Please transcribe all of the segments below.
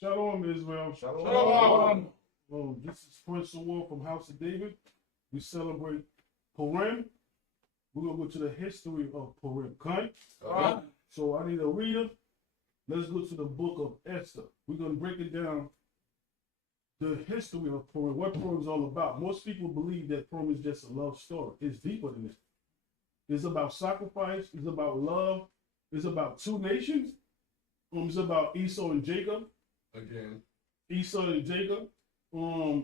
Shalom, Israel. Shalom. This is Prince of War from House of David. We celebrate Purim. We're going to go to the history of Purim. Okay? So I need a reader. Let's go to the book of Esther. We're going to break it down, the history of Purim, what Purim is all about. Most people believe that Purim is just a love story. It's deeper than that. It's about sacrifice. It's about love. It's about two nations. It's about Esau and Jacob. Again. Esau and Jacob.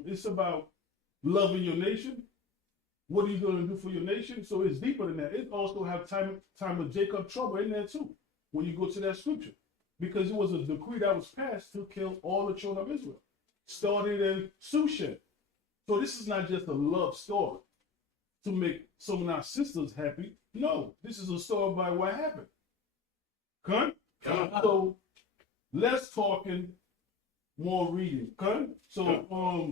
It's about loving your nation. What are you going to do for your nation? So it's deeper than that. It also have time of Jacob trouble in there too, when you go to that scripture. Because it was a decree that was passed to kill all the children of Israel. Started in Shushan. So this is not just a love story to make some of our sisters happy. No, this is a story about what happened. Okay? So let's talk in more reading. Okay? So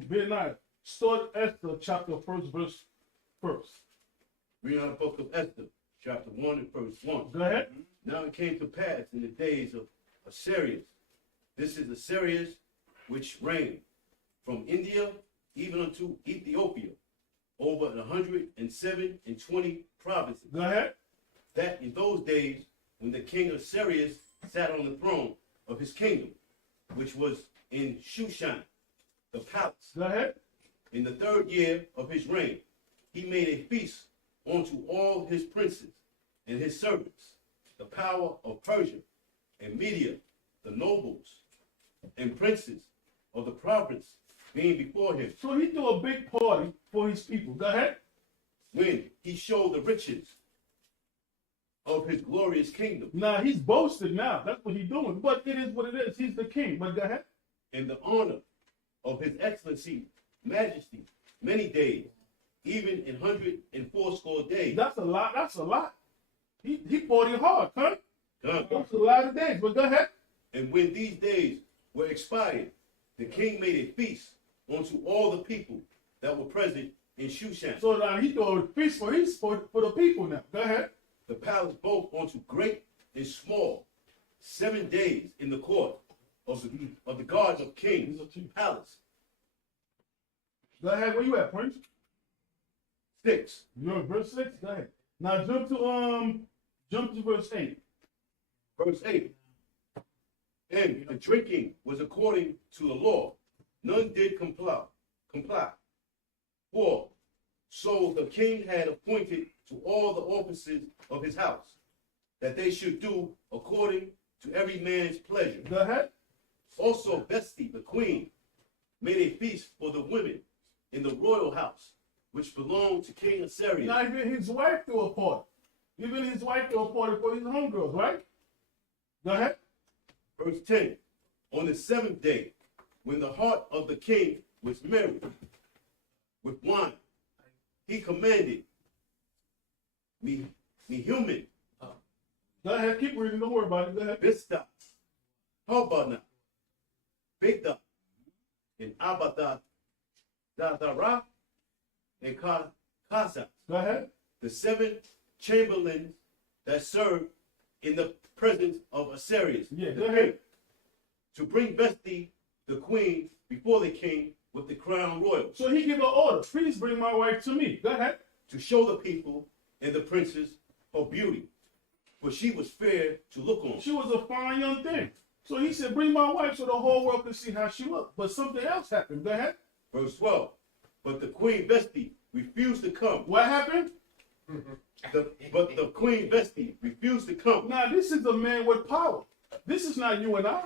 Benaiah, start Esther chapter 1 verse 1. Read on the book of Esther, chapter 1 and verse 1. Go ahead. Now it came to pass in the days of Assyrius. This is Assyrius which reigned from India even unto Ethiopia, over 127 provinces. Go ahead. That in those days, when the king of Assyrius sat on the throne of his kingdom, which was in Shushan, the palace. Go ahead. In the 3rd year of his reign, he made a feast unto all his princes and his servants, the power of Persia and Media, the nobles and princes of the province being before him. So he threw a big party for his people. Go ahead. When he showed the riches of his glorious kingdom. Now he's boasting now. That's what he's doing. But it is what it is. He's the king. But go ahead. And the honor of his excellency, majesty, many days, even in 180 days. That's a lot. That's a lot. He partied hard, huh? That's a lot of days. But go ahead. And when these days were expired, the king made a feast unto all the people that were present in Shushan. So now he threw a feast for the people now. Go ahead. The palace both unto great and small, 7 days in the court of the guards of kings palace. Go ahead. Where you at, Prince? 6. You're in verse 6. Go ahead. Now jump to verse 8. Verse 8. And the drinking was according to the law. None did comply. For so the king had appointed to all the officers of his house, that they should do according to every man's pleasure. Go ahead. Also Vesti, the queen, made a feast for the women in the royal house, which belonged to King Assyria. Now even his wife threw a party. Even his wife threw a party for his homegirls, right? Go ahead. Verse 10. On the 7th day, when the heart of the king was merry with wine, he commanded me human. Go ahead, keep reading. Don't worry about it. Go ahead. Bista, Habana, Bigda, and Abada, Dadara, and Kazas. Go ahead. The 7 chamberlains that served in the presence of Assyrius. Yeah, go ahead. To bring Vesti, the queen, before the king with the crown royal. So he gave an order. Please bring my wife to me. Go ahead. To show the people and the princes her beauty. For she was fair to look on. She was a fine young thing. So he said, bring my wife so the whole world can see how she looked. But something else happened. Go ahead. Verse 12. But the queen Vesti refused to come. What happened? But the queen Vesti refused to come. Now, this is a man with power. This is not you and I.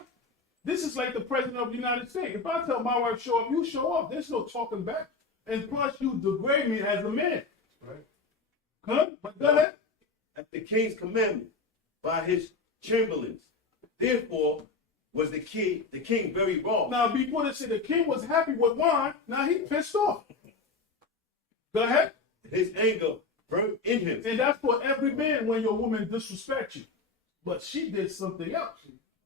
This is like the president of the United States. If I tell my wife, show up, you show up. There's no talking back. And plus, you degrade me as a man. Right. Come, but go ahead. At the king's commandment by his chamberlains. Therefore was the king very wroth. Now, before they said the king was happy with wine, now he pissed off. Go ahead. His anger burnt in him. And that's for every man when your woman disrespects you. But she did something else.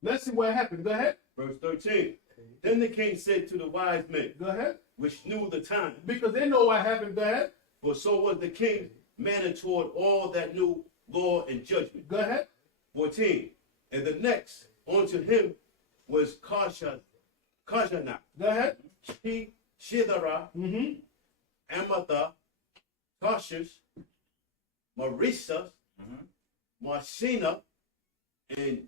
Let's see what happened. Go ahead. Verse 13. Then the king said to the wise men, Go ahead. which knew the time, Because they know what happened. Go ahead. for so was the king's manner toward all that knew law and judgment. Go ahead. 14. And the next unto him was Karshas Kajana, Go ahead. Shidara, Mm-hmm. Amatha, Tarshish, Marisa, Marshina, and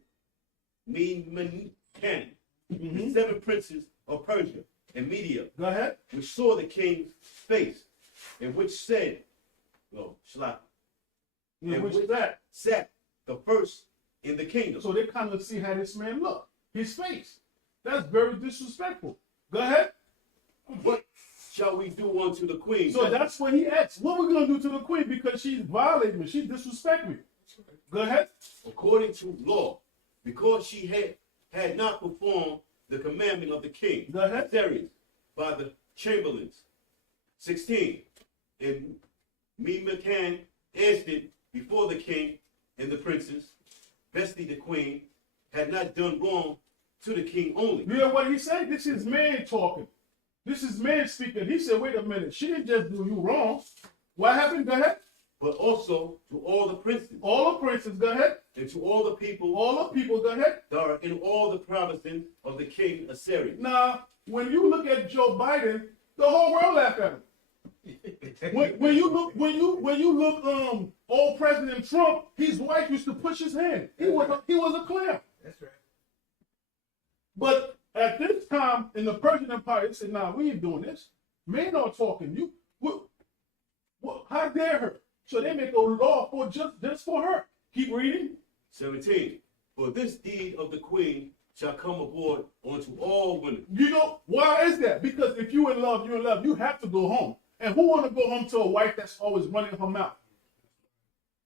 Memucan, Mm-hmm. the 7 princes of Persia and Media, Go ahead. which saw the king's face, and which said, well, Shlach, Yeah, and which which that. sat the first in the kingdom. So they kind of see how this man look. His face. That's very disrespectful. Go ahead. What shall we do unto the queen? So that's what he asks. What we gonna do to the queen because she's violating me? She disrespect me. Go ahead. According to law, because she had not performed the commandment of the king, Go ahead. Darius, by the chamberlains. 16. And Memucan answered before the king and the princes, Vesti the queen, had not done wrong to the king only. You know what he said? This is man talking. This is man speaking. He said, wait a minute. She didn't just do you wrong. What happened? Go ahead. But also to all the princes, All the princes, go ahead. and to all the people All the people, go ahead. that are in all the provinces of the king Assyria. Now, when you look at Joe Biden, the whole world laugh at him. When you look, old President Trump, his wife used to push his hand. He was a clown. That's right. But at this time in the Persian Empire, they said, "Nah, we ain't doing this. Men are talking. How dare her?" So they make a law for just for her. Keep reading. 17. For this deed of the queen shall come aboard unto all women. You know why is that? Because if you in love, you have to go home. And who want to go home to a wife that's always running her mouth,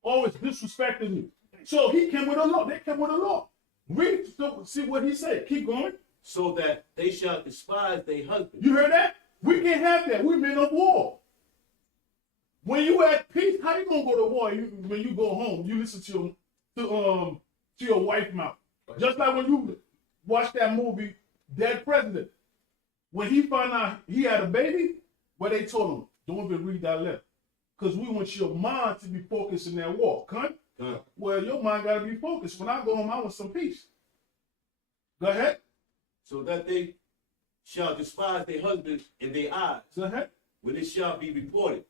always disrespecting you? So he came with a law. They came with a law. Read, see what he said. Keep going. So that they shall despise their husbands. You heard that? We can't have that. We're men of war. When you at peace, how you gonna go to war? When you go home, you listen to your wife's mouth. Just like when you watch that movie, Dead President. When he found out he had a baby, well, they told him, don't even read that letter. Because we want your mind to be focused in that war, cunt. Well, your mind got to be focused. When I go home, I want some peace. Go ahead. So that they shall despise their husbands in their eyes. Go ahead. When it shall be reported,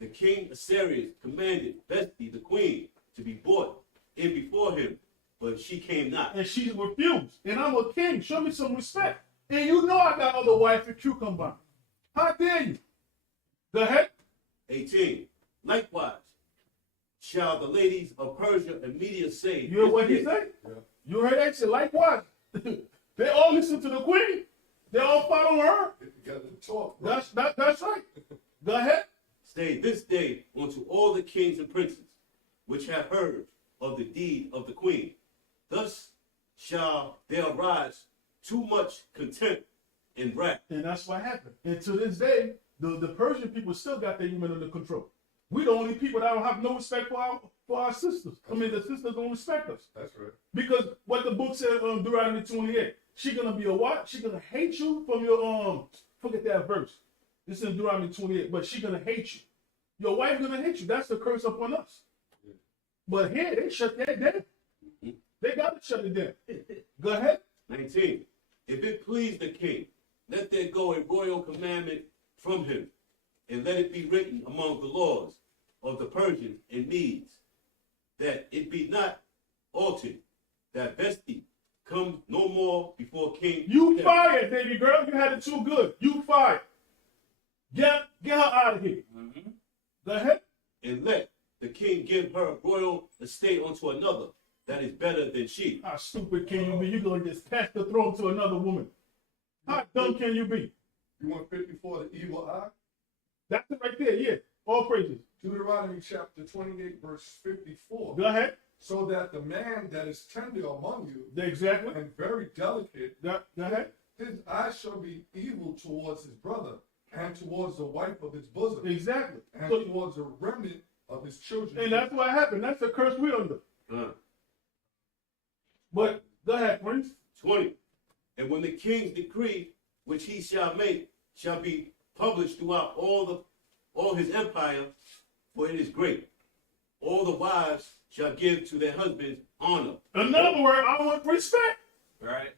the king Assyrius commanded Vesti the queen to be brought in before him, but she came not. And she refused. And I'm a king. Show me some respect. And you know I got other wife and cucumber. How dare you? Go ahead. 18. Likewise, shall the ladies of Persia and Media say. You heard what he said? Yeah. You heard that shit? Likewise. They all listen to the queen. They all follow her. Get together and talk. Bro. That's right. Go ahead. Stay this day unto all the kings and princes which have heard of the deed of the queen. Thus shall there arise too much contempt and wrath. And that's what happened. And to this day, the Persian people still got their women under control. We the only people that don't have no respect for our sisters. I mean, the sisters don't respect us. That's right. Because what the book said, Deuteronomy 28, she gonna be a what? She gonna hate you from your, forget that verse. It's in Deuteronomy 28, but she gonna hate you. Your wife gonna hate you. That's the curse upon us. Yeah. But here, they shut that down. They gotta shut it down. Go ahead. 19. If it please the king, let there go a royal commandment from him, and let it be written among the laws of the Persians and Medes, that it be not altered, that Vesti come no more before King. You fired, baby girl. You had it too good. You fired. Get her out of here. Mhm. Go ahead. And let the king give her royal estate unto another that is better than she. How stupid can you be? You're going to just pass the throne to another woman. How dumb can you be? You want 54, the evil eye? That's it right there, yeah. All praises. Deuteronomy chapter 28, verse 54. Go ahead. So that the man that is tender among you Exactly. and very delicate, Go ahead. his eye shall be evil towards his brother, and towards the wife of his bosom, Exactly. and So, towards the remnant of his children. and that's what happened. That's the curse we're under. But go ahead, Prince. 20. And when the king's decree, which he shall make, shall be published throughout all his empire, for it is great, all the wives shall give to their husbands honor. In other words, I want respect. Right?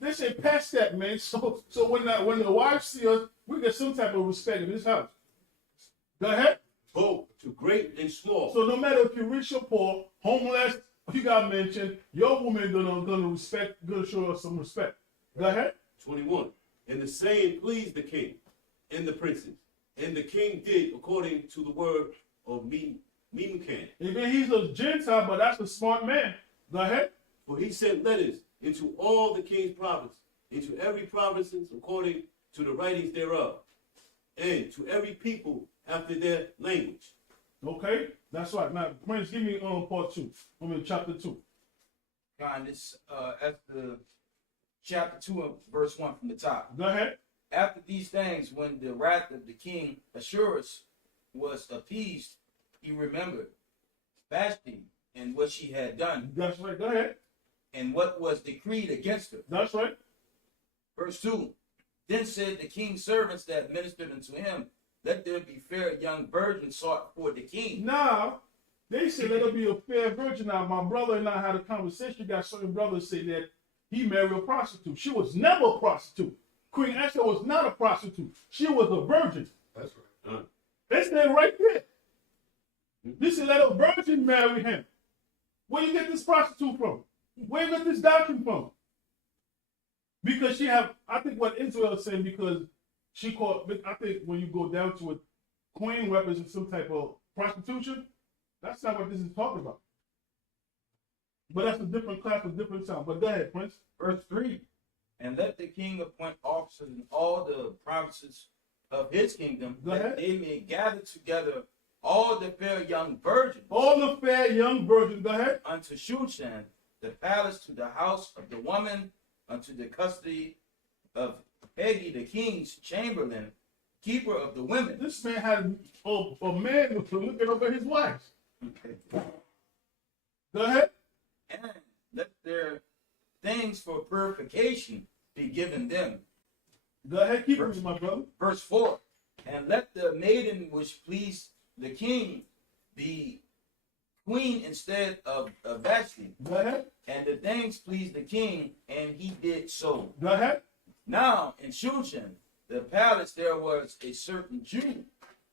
They they say pass that, man. So when the wives see us, we get some type of respect in this house. Go ahead. both to great and small. So no matter if you're rich or poor, homeless, you got mentioned, your woman gonna show us some respect. Go ahead. 21. And the saying pleased the king and the princes. And the king did according to the word of Memucan. Amen. He's a Gentile, but that's a smart man. Go ahead. For he sent letters into all the king's province, into every province according to the writings thereof, and to every people after their language. Okay, that's right. Now, Prince, give me part 2. Chapter 2. God, this Esther chapter 2 and verse 1 from the top. Go ahead. After these things, when the wrath of the king Ahasuerus was appeased, he remembered Vashti and what she had done, That's right. Go ahead. and what was decreed against her. That's right. Verse 2. Then said the king's servants that ministered unto him, let there be fair young virgins sought for the king. Now, they say let her be a fair virgin. Now, my brother and I had a conversation. You got certain brothers say that he married a prostitute. She was never a prostitute. Queen Esther was not a prostitute. She was a virgin. That's right. They stand right there. This is let a virgin marry him. Where you get this prostitute from? Where you get this doctrine from? Because she have, I think what Israel is saying, because she called, I think when you go down to it, queen represents some type of prostitution. That's not what this is talking about. But that's a different class, a different sound. But go ahead, Prince. Verse 3. And let the king appoint officers in all the provinces of his kingdom, Go that ahead. they may gather together all the fair young virgins All the fair young virgins, go ahead. unto Shushan, the palace, to the house of the woman, unto the custody of Hegi, the king's chamberlain, keeper of the women. This man had a man looking over his wives. Go ahead. And let their things for purification be given them. Go ahead, keep it, my brother. Verse 4. And let the maiden which pleased the king be queen instead of Vashti. Go ahead. And the things pleased the king, and he did so. Go ahead. Now in Shushan, the palace, there was a certain Jew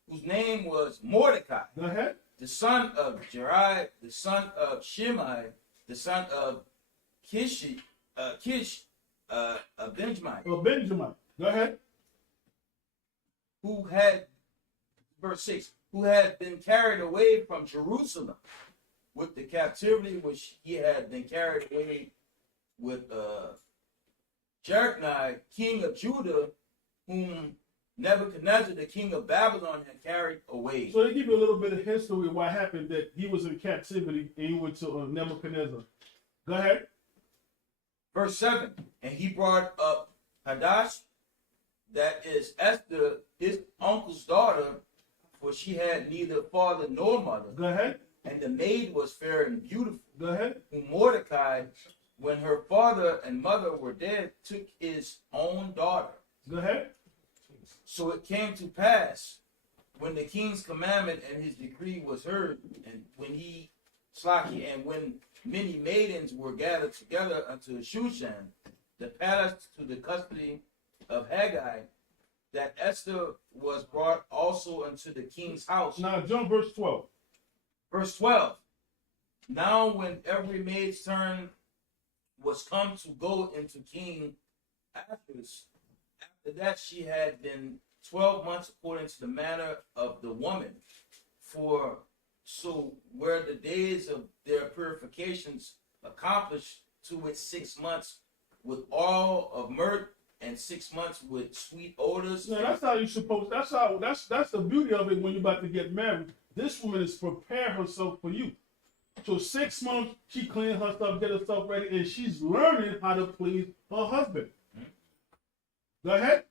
whose name was Mordecai, Go ahead. the son of Jerai, the son of Shimei, the son of Kish, Benjamin, Benjamin. Go ahead. who had, verse 6, who had been carried away from Jerusalem with the captivity which he had been carried away with Jerichni, king of Judah, whom Nebuchadnezzar, the king of Babylon, had carried away. So they give you a little bit of history of what happened, that he was in captivity and he went to Nebuchadnezzar. Go ahead. Verse 7, and he brought up Hadash, that is Esther, his uncle's daughter, for she had neither father nor mother, Go ahead. and the maid was fair and beautiful, Go ahead. whom Mordecai, when her father and mother were dead, took his own daughter. Go ahead. So it came to pass, when the king's commandment and his decree was heard, and when many maidens were gathered together unto Shushan, the palace, to the custody of Haggai, that Esther was brought also unto the king's house. Now jump verse 12. Verse 12. Now when every maid's turn was come to go into King Ahasuerus, after that she had been 12 months according to the manner of the woman. For so were the days of their purifications accomplished, to it 6 months with oil of myrrh, and 6 months with sweet odors. Now that's how you supposed. That's the beauty of it when you're about to get married. This woman is preparing herself for you. So 6 months she cleaned her stuff, get herself ready, and she's learning how to please her husband. Go ahead.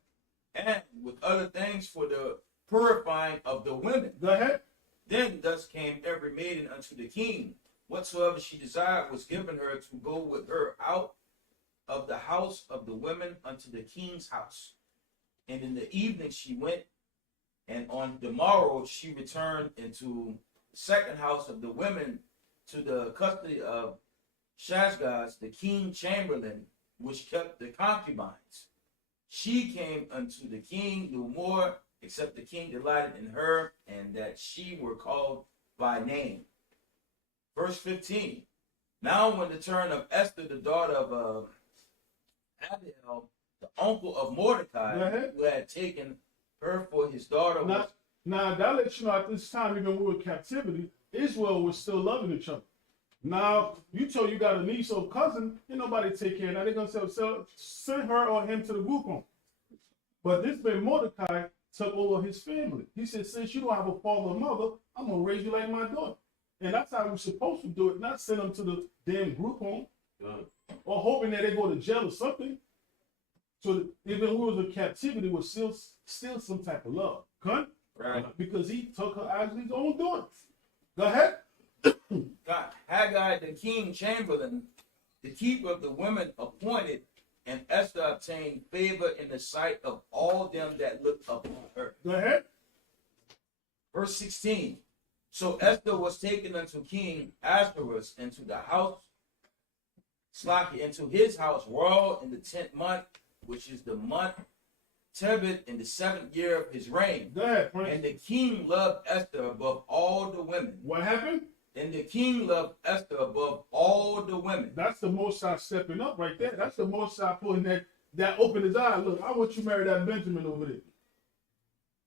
And with other things for the purifying of the women. Go ahead. Then thus came every maiden unto the king. Whatsoever she desired was given her, to go with her out of the house of the women unto the king's house. And in the evening she went, and on the morrow she returned into the second house of the women, to the custody of Shashgaz, the king chamberlain, which kept the concubines. She came unto the king no more, except the king delighted in her, and that she were called by name. Verse 15. Now when the turn of Esther, the daughter of Abihail, the uncle of Mordecai, who had taken her for his daughter, now that lets you know at this time, even when we were in captivity, Israel was still loving each other. Now, you told you got a niece or cousin, ain't nobody take care of that. They're going to send her or him to the group home. But this man Mordecai took over his family. He said, since you don't have a father or mother, I'm going to raise you like my daughter. And that's how we're supposed to do it, not send them to the damn group home or hoping that they go to jail or something. So even when we was in captivity, was still some type of love. right? Because he took her as his own daughter. Go ahead. God, Haggai, the king chamberlain, the keeper of the women appointed, and Esther obtained favor in the sight of all them that looked upon her. Go ahead. Verse 16. So Esther was taken unto King Ahasuerus into the house, into his house royal in the 10th month, which is the month Tebet, in the 7th year of his reign. Go ahead, Prince. And the king loved Esther above all the women. What happened? And the king loved Esther above all the women. That's the Most High stepping up right there. That's the Most High putting that opened his eye. Look, I want you to marry that Benjamin over there.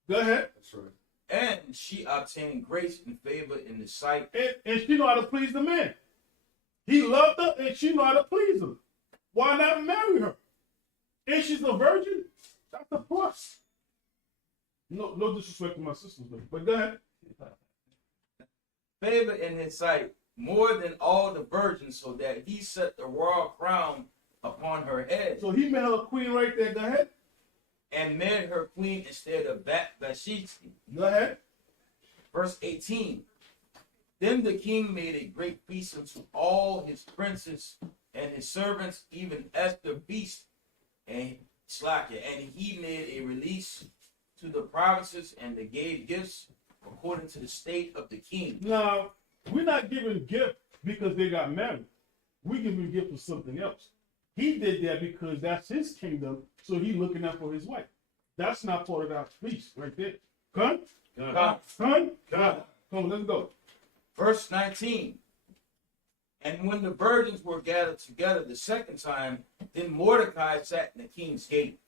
Go ahead. That's right. And she obtained grace and favor in the sight. And she know how to please the man. He loved her and she know how to please him. Why not marry her? And she's a virgin? That's a plus. No disrespect to my sisters, but go ahead. Favor in his sight more than all the virgins, so that he set the royal crown upon her head. So he made her a queen right there. Go ahead. And made her queen instead of Bathsheba. Go ahead. Verse 18. Then the king made a great feast unto all his princes and his servants, even Esther feast and and he made a release to the provinces, and they gave gifts according to the state of the king. Now, we're not giving gift because they got married. We giving gift for something else. He did that because that's his kingdom, so he's looking out for his wife. That's not part of that feast right there. Come? Come, let's go. Verse 19. And when the virgins were gathered together the second time, then Mordecai sat in the king's gate.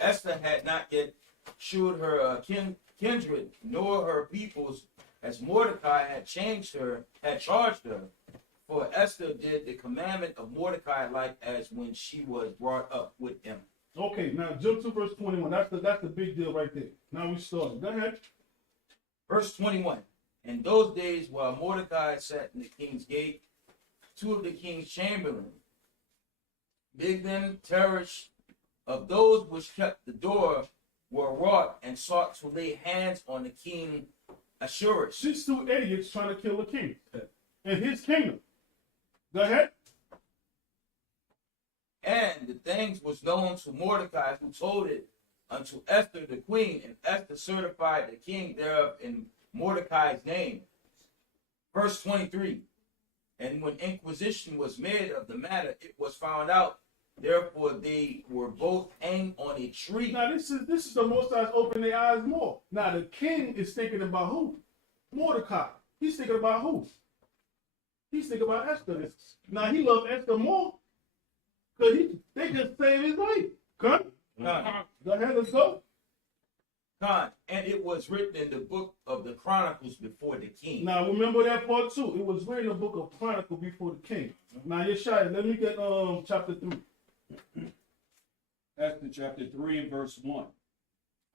Esther had not yet shewed her kindred, nor her peoples, as Mordecai had charged her. For Esther did the commandment of Mordecai like as when she was brought up with him. Okay, now jump to verse 21. That's the big deal right there. Now we start. Go ahead. Verse 21. In those days, while Mordecai sat in the king's gate, two of the king's chamberlains, Bigthan, Teresh, of those which kept the door, were wrought and sought to lay hands on the king Ahasuerus. These two idiots trying to kill the king and his kingdom. Go ahead. And the things was known to Mordecai, who told it unto Esther the queen, and Esther certified the king thereof in Mordecai's name. Verse 23. And when inquisition was made of the matter, it was found out. Therefore they were both hanged on a tree. Now this is the Most High open their eyes more. Now the king is thinking about who? Mordecai. He's thinking about who? He's thinking about Esther. Now he loved Esther more because they just saved his life. Come. Go ahead, let's go. And it was written in the book of the Chronicles before the king. Now remember that part too. It was written in the book of Chronicles before the king. Now Yeshaya, let me get chapter 3. Esther chapter 3 and verse 1.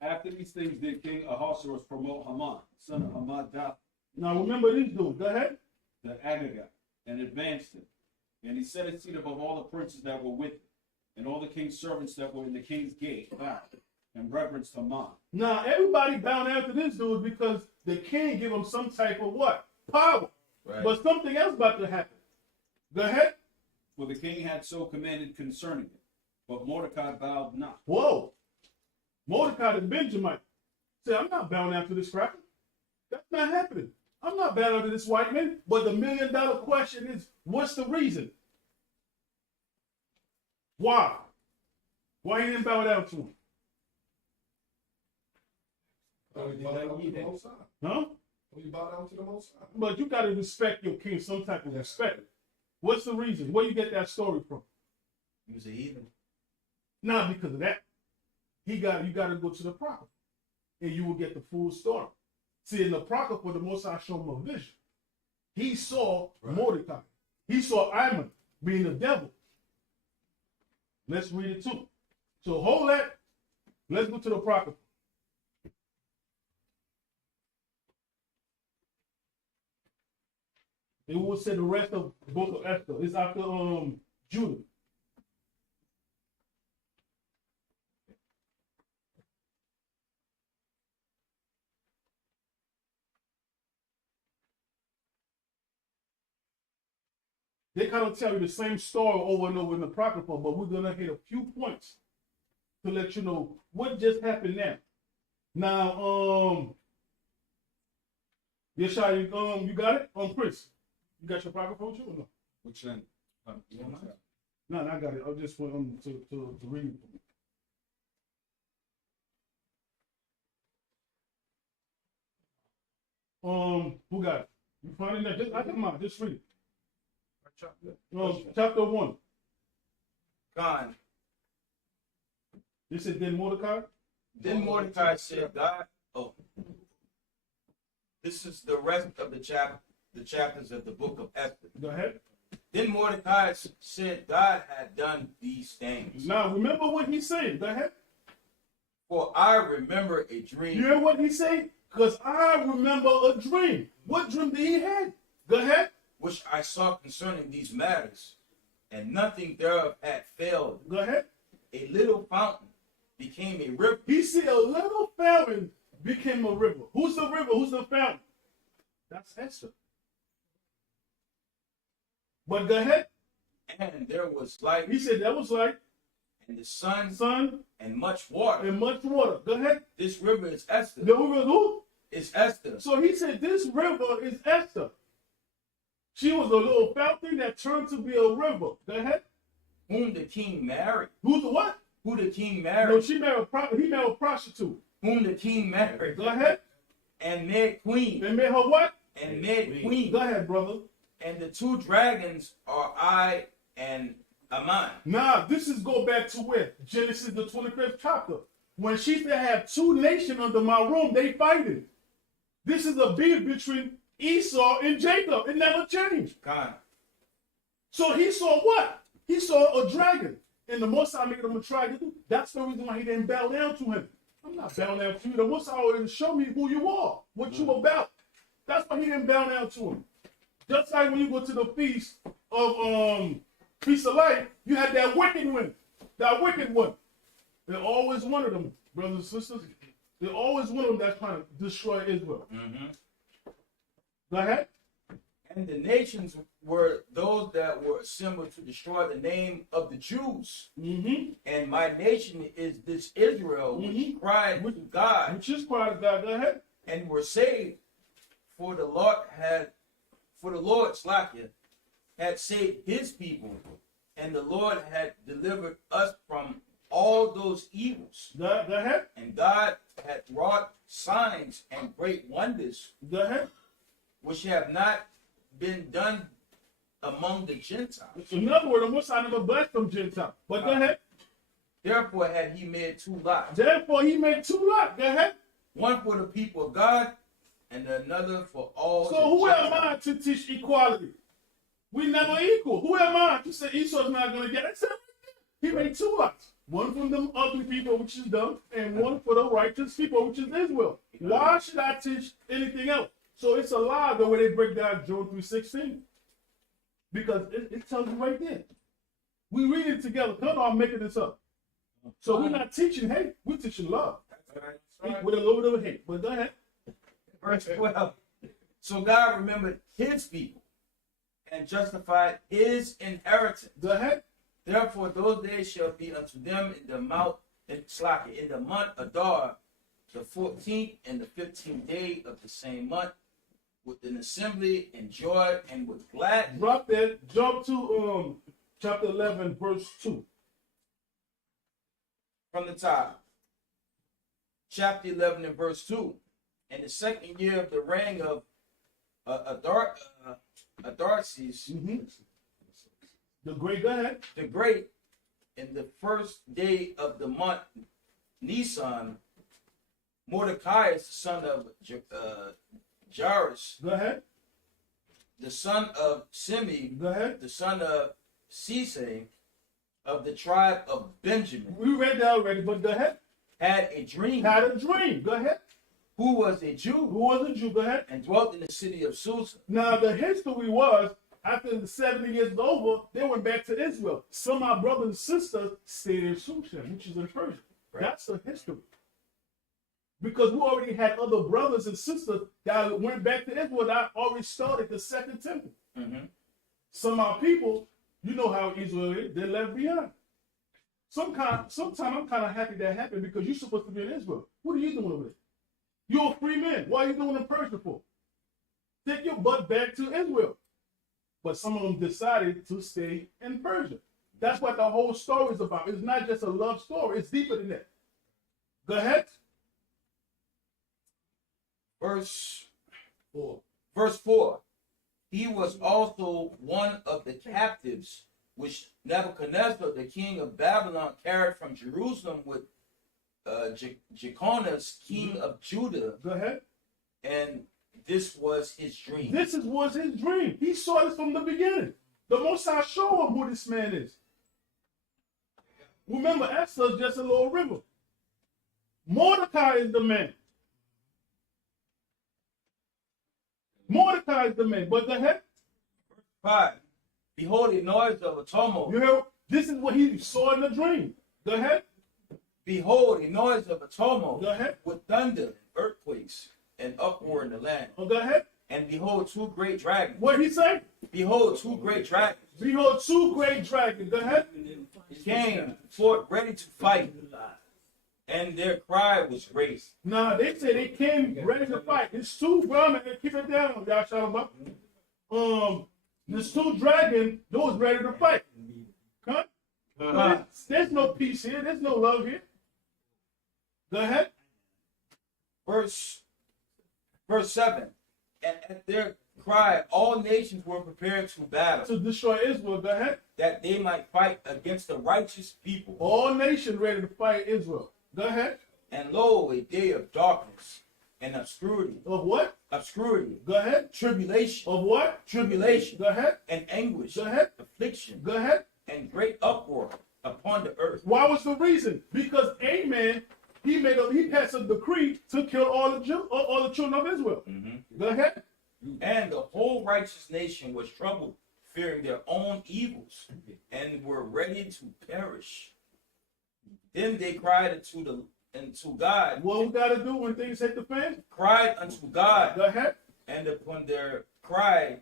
After these things did King Ahasuerus promote Haman, son of Hammedatha. Now remember these dudes. Go ahead. The Agagite, and advanced him. And he set his seat above all the princes that were with him, and all the king's servants that were in the king's gate bowed and reverenced Haman. Now everybody bound after this dude because the king give him some type of what? Power. Right. But something else about to happen. Go ahead. For the king had so commanded concerning it. But Mordecai bowed not. Whoa. Mordecai the Benjamin said, I'm not bound after this crap. That's not happening. I'm not bound after this white man. But the $1 million question is, what's the reason? Why? Why he didn't bow down to him? You bow down to the Most High. Huh? You bow down to the Most High. But you gotta respect your king, some type of respect. What's the reason? Where you get that story from? He was a heathen. Not because of that. You gotta go to the prophet, and you will get the full story. See, in the prophet, the Most High showed him a vision. He saw Mordecai. He saw Ammon being the devil. Let's read it too. So hold that. Let's go to the prophet. And we'll say the rest of the book of Esther. It's after Judah. They kind of tell you the same story over and over in the Apocrypha, but we're gonna hit a few points to let you know what just happened now. Now, Yeshai, you got it? Chris, you got your Apocrypha with you or no? Which then? No, I got it. I just want to read it. Who got it? You find it there? I come on, just read it. Chapter 1. God. This is then Mordecai. Then Mordecai said, God, this is the rest of the chapters of the book of Esther. Go ahead. Then Mordecai said, God had done these things. Now remember what he said. Go ahead. For I remember a dream. You hear what he said? Because I remember a dream. What dream did he have? Go ahead. Which I saw concerning these matters, and nothing thereof had failed. Go ahead. A little fountain became a river. He said a little fountain became a river. Who's the river? Who's the fountain? That's Esther. But go ahead. And there was light. He said that was light. And the sun. And much water. And much water. Go ahead. This river is Esther. The river is who? It's Esther. So he said this river is Esther. She was a little fountain that turned to be a river. Go ahead. Whom the king married. Who's the what? Who the king married. No, he married a prostitute. Whom the king married. Go ahead. And made queen. And made her what? And made queen. Go ahead, brother. And the two dragons are I and Aman. Now, this is go back to where? Genesis, the 25th chapter. When she said, have two nations under my roof, they fighting. This is a beef between Esau and Jacob. It never changed. God. So he saw what? He saw a dragon. And the Most High made him a dragon. That's the reason why he didn't bow down to him. I'm not bowing down to you. The Most High already showed me who you are, what you about. That's why he didn't bow down to him. Just like when you go to the feast of Life, you had that wicked one. That wicked one. There's always one of them, brothers and sisters. There's always one of them that's trying to destroy Israel. Mm-hmm. Go ahead. And the nations were those that were assembled to destroy the name of the Jews. Mm-hmm. And my nation is this Israel, which cried to God. Which is cried to God. Go ahead. And were saved. For the Lord, Slakia, had saved his people. And the Lord had delivered us from all those evils. Go ahead. And God had wrought signs and great wonders. Go ahead. Which have not been done among the Gentiles. In other words, the Most High never blessed them Gentiles. But go ahead. Therefore had he made two lots. Therefore he made two lots. Go ahead. One for the people of God, and another for all. So who am I to teach equality? We never equal. Who am I to say Esau's not going to get it? He made two lots. One from them ugly people, which is dumb, and one for the righteous people, which is Israel. Why should I teach anything else? So it's a lie the way they break down Job 3:16. Because it tells you right there. We read it together. Come on, I'm making this up. So we're not teaching hate. We're teaching love. With a little bit of hate. But go ahead. Verse 12. So God remembered his people and justified his inheritance. Go ahead. Therefore those days shall be unto them in the month Adar, the 14th and the 15th day of the same month, with an assembly and joy and with gladness. Drop that. Jump to chapter 11, verse 2. from the top. Chapter 11 and verse 2. In the second year of the reign of Artaxerxes The great, go ahead. the Great, in the first day of the month Nisan, Mordecai, the son of Jairus, Go ahead. the son of Shimei, Go ahead. the son of Sisei, of the tribe of Benjamin, We read that already, but go ahead. had a dream, Had a dream. Go ahead. who was a Who Jew was a Jew? Go ahead. and dwelt in the city of Susa. Now, the history was, after the 70 years was over, they went back to Israel. Some of our brothers and sisters stayed in Shushan, which is in Persia. Right. That's the history. Because we already had other brothers and sisters that went back to Israel that already started the second temple. Some of our people, you know how Israel is, they left behind. Sometimes I'm kind of happy that happened because you're supposed to be in Israel. What are you doing over there? You're a free man. Why are you doing in Persia for? Take your butt back to Israel. But some of them decided to stay in Persia. That's what the whole story is about. It's not just a love story. It's deeper than that. Go ahead. Verse 4. 4. He was also one of the captives which Nebuchadnezzar, the king of Babylon, carried from Jerusalem with Jeconiah, king of Judah, Go ahead. and this was his dream. This was his dream. He saw this from the beginning. The Most High showed him who this man is. Remember, Esther is just a little river. Mordecai is the man. Mordecai is the man. But go ahead. 5. Behold, a noise of a tumult. You hear? This is what he saw in the dream. Go ahead. Behold, a noise of a tumult Go ahead. with thunder, and earthquakes, and uproar in the land. Oh, go ahead. And behold, two great dragons. What he say? Behold, two great dragons Behold, two great dragons. Go ahead. came forth ready to fight, and their cry was great. Now they say they came ready to fight. It's two brothers. Keep it down, y'all. Shut up. There's two dragons. Those ready to fight. Huh? There's no peace here. There's no love here. Go ahead. Verse 7. And at their cry, all nations were prepared to battle, To destroy Israel. Go ahead. that they might fight against the righteous people. All nations ready to fight Israel. Go ahead. And lo, a day of darkness and obscurity. Of what? Obscurity. Go ahead. Tribulation. Of what? Tribulation. Go ahead. And anguish. Go ahead. Affliction. Go ahead. And great uproar upon the earth. Why was the reason? Because Amen, he passed a decree to kill all the children of Israel. Go ahead. And the whole righteous nation was troubled, fearing their own evils, and were ready to perish. Then they cried unto God, What we gotta do when things hit the fan? cried unto God, Go ahead. and upon their cry,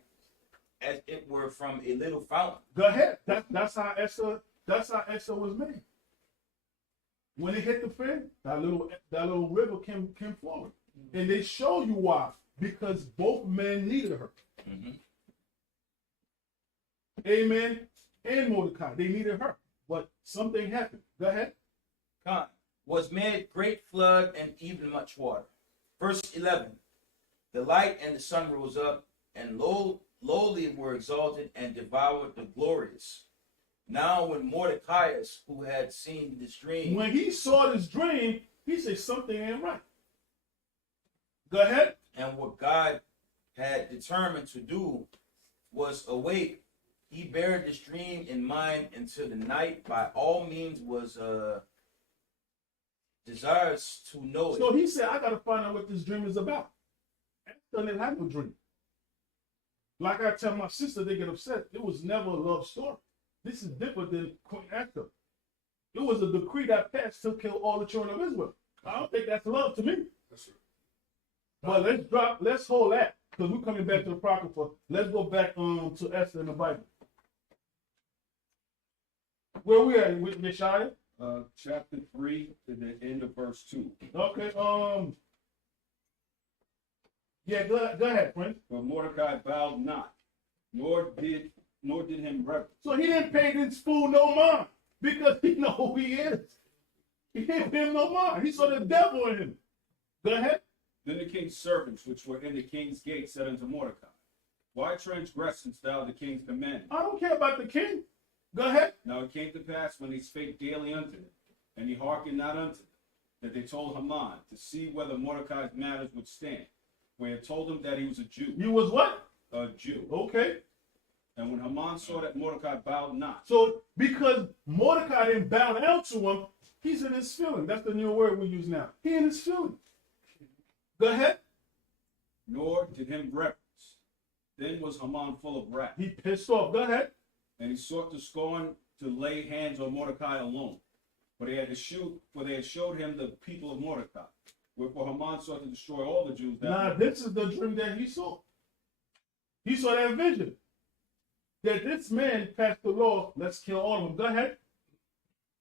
as it were from a little fountain. Go ahead. That's how Esther was made. When it hit the fan, that little river came forward. And they show you why. Because both men needed her. Amen and Mordecai. They needed her. But something happened. Go ahead. God was made great flood and even much water. Verse 11. The light and the sun rose up, and lowly were exalted and devoured the glorious. Now when Mordecai, who had seen this dream, When he saw this dream, he said something ain't right. Go ahead. and what God had determined to do was awake, he bare this dream in mind until the night by all means was desirous to know it. So he said, I got to find out what this dream is about. Esther didn't have no dream. Like I tell my sister, they get upset. It was never a love story. This is different than Queen Esther. It was a decree that passed to kill all the children of Israel. I don't think that's love to me. That's right. But let's hold that, because we're coming back to the Apocrypha. Let's go back to Esther in the Bible. Where we at with Nishaya? Chapter 3 to the end of verse 2. Okay, yeah, go ahead, Prince. But Mordecai bowed not, nor did him reverence. So he didn't pay this fool no mind, because he know who he is. He gave him no mind. He saw the devil in him. Go ahead. Then the king's servants, which were in the king's gate, said unto Mordecai, Why transgressest thou the king's commandment? I don't care about the king. Go ahead. Now it came to pass when he spake daily unto them, and he hearkened not unto them, that they told Haman to see whether Mordecai's matters would stand. For he had told him that he was a Jew. You was what? A Jew. Okay. And when Haman saw that Mordecai bowed not, So because Mordecai didn't bow down to him, he's in his feeling. That's the new word we use now. He in his feeling. Go ahead. nor did him reverence, then was Haman full of wrath. He pissed off. Go ahead. And he sought to scorn to lay hands on Mordecai alone. For they had showed him the people of Mordecai. Wherefore Haman sought to destroy all the Jews. Now, this is the dream that he saw. He saw that vision. That this man passed the law, let's kill all of them. Go ahead.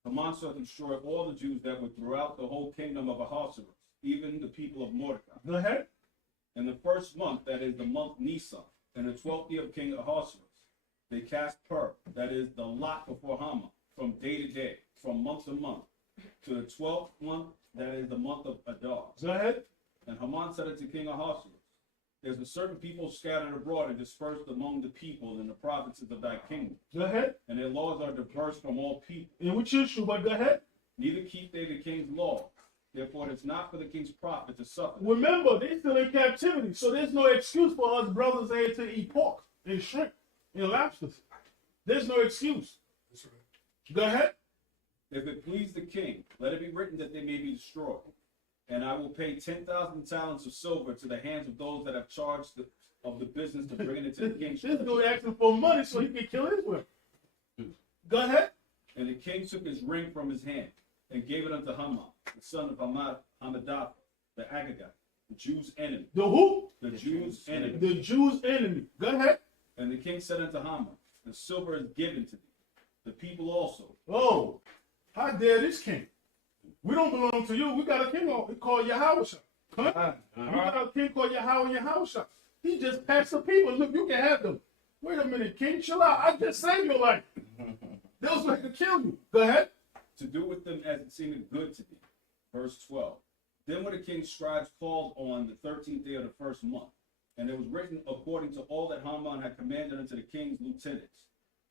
Haman sought to destroy all the Jews that were throughout the whole kingdom of Ahasuerus, even the people of Mordecai. Go ahead. In the first month, that is the month Nisan, in the 12th year of King Ahasuerus, they cast Purim, that is the lot before Haman, from day to day, from month to month, to the 12th month, that is the month of Adar. Go ahead. And Haman said unto King Ahasuerus, There's a certain people scattered abroad and dispersed among the people in the provinces of thy kingdom, Go ahead. and their laws are diverse from all people. In which issue, but go ahead. Neither keep they the king's law. Therefore it is not for the king's profit to suffer. Remember, they're still in captivity, so there's no excuse for us brothers here to eat pork and shrimp and lobsters. There's no excuse. That's right. Go ahead. If it please the king, let it be written that they may be destroyed. And I will pay 10,000 talents of silver to the hands of those that have charged of the business to bring it into the king's This treasury. dude asking for money so he can kill Israel. Go ahead. And the king took his ring from his hand and gave it unto Haman, the son of Hammedatha, the Agagite, the Jews' enemy. The who? The Jews' enemy. The Jews' enemy. Go ahead. And the king said unto Haman, The silver is given to thee, the people also. Oh, how dare this king? We don't belong to you. We got a king called Yahusha. Huh? We got a king called Yahusha. He just passed the people. Look, you can have them. Wait a minute, king, chill out. I just saved your life. They was ready to kill you. Go ahead. To do with them as it seemed good to thee. Verse 12. Then were the king's scribes called on the 13th day of the first month, and it was written according to all that Haman had commanded unto the king's lieutenants,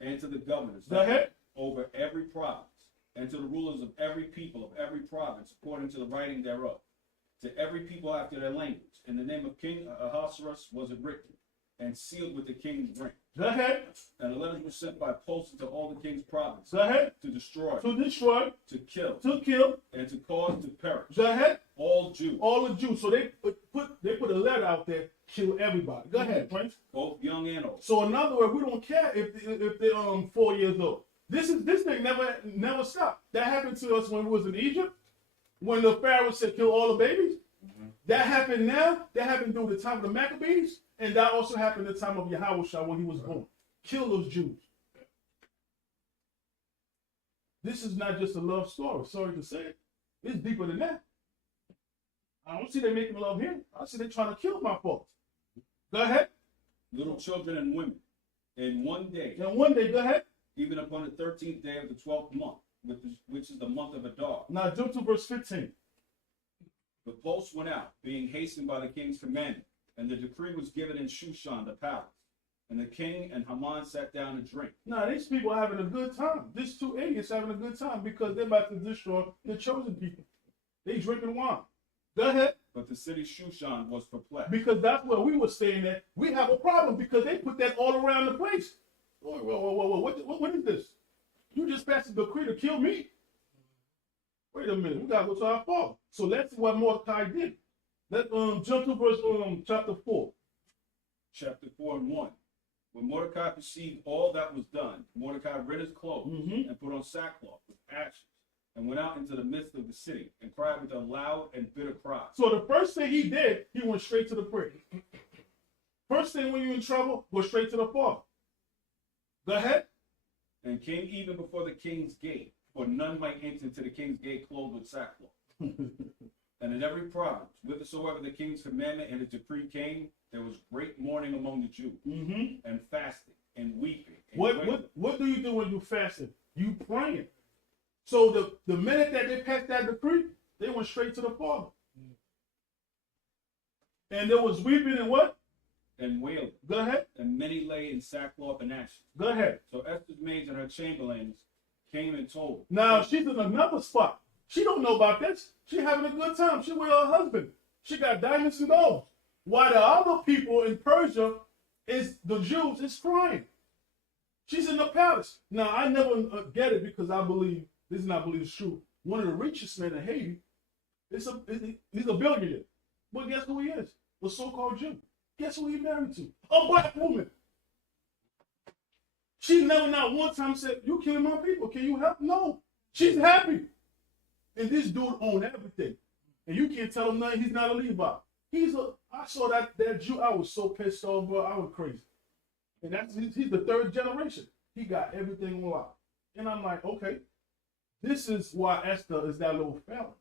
and to the governors Go ahead. over every province, and to the rulers of every people of every province, according to the writing thereof, to every people after their language. In the name of King Ahasuerus was it written, and sealed with the king's ring. Go ahead. And the letters were sent by post into all the king's provinces, Go ahead. to destroy, To destroy, to kill, to kill. and to cause to perish Go ahead. all Jews, All the Jews. So they put a letter out there, kill everybody. Go ahead, Prince. both young and old. So in other words, we don't care if they're 4 years old. This thing never stopped. That happened to us when we was in Egypt, when the Pharaoh said kill all the babies. That happened now. That happened during the time of the Maccabees, and that also happened in the time of Yahushua when he was born. Kill those Jews. This is not just a love story. Sorry to say it. It's deeper than that. I don't see they making love here. I see they trying to kill my folks. Go ahead. Little children and women, in one day, And one day, go ahead. even upon the 13th day of the 12th month, which is the month of Adar. Now jump to verse 15. The post went out, being hastened by the king's commandment, and the decree was given in Shushan the palace. And the king and Haman sat down to drink. Now these people are having a good time. These two idiots having a good time because they're about to destroy the chosen people. They drinking wine. Go ahead. But the city Shushan was perplexed. Because that's where we were staying at. We have a problem because they put that all around the place. Whoa. What is this? You just passed a decree to kill me? Wait a minute. We got to go to our father. So let's see what Mordecai did. Let's jump to verse chapter 4. Chapter 4 and 1. When Mordecai perceived all that was done, Mordecai rent his clothes and put on sackcloth with ashes, and went out into the midst of the city and cried with a loud and bitter cry. So the first thing he did, he went straight to the priest. First thing when you're in trouble, go straight to the father. Go ahead. And came even before the king's gate, for none might enter into the king's gate clothed with sackcloth. And in every province, whithersoever the king's commandment and his decree came, there was great mourning among the Jews, and fasting, and weeping. And wailing. What do you do when you fasting? You praying. So the minute that they passed that decree, they went straight to the Father. And there was weeping and what? And wailing. Go ahead. And many lay in sackcloth and ashes. Go ahead. So Esther's maids and her chamberlains came and told her. Now she's in another spot. She don't know about this. She having a good time. She with her husband. She got diamonds and gold. While the other people in Persia, the Jews, is crying. She's in the palace. Now I never get it because I believe this is not believe it's true. One of the richest men in Haiti, he's a billionaire. But guess who he is? The so-called Jew. Guess who he married to? A black woman. She never not one time said, "You killing my people. Can you help?" No. She's happy. And this dude owned everything. And you can't tell him nothing. He's not a Levi. I saw that Jew. I was so pissed off, bro. I was crazy. And he's the third generation. He got everything on lock. And I'm like, okay, this is why Esther is that little fella.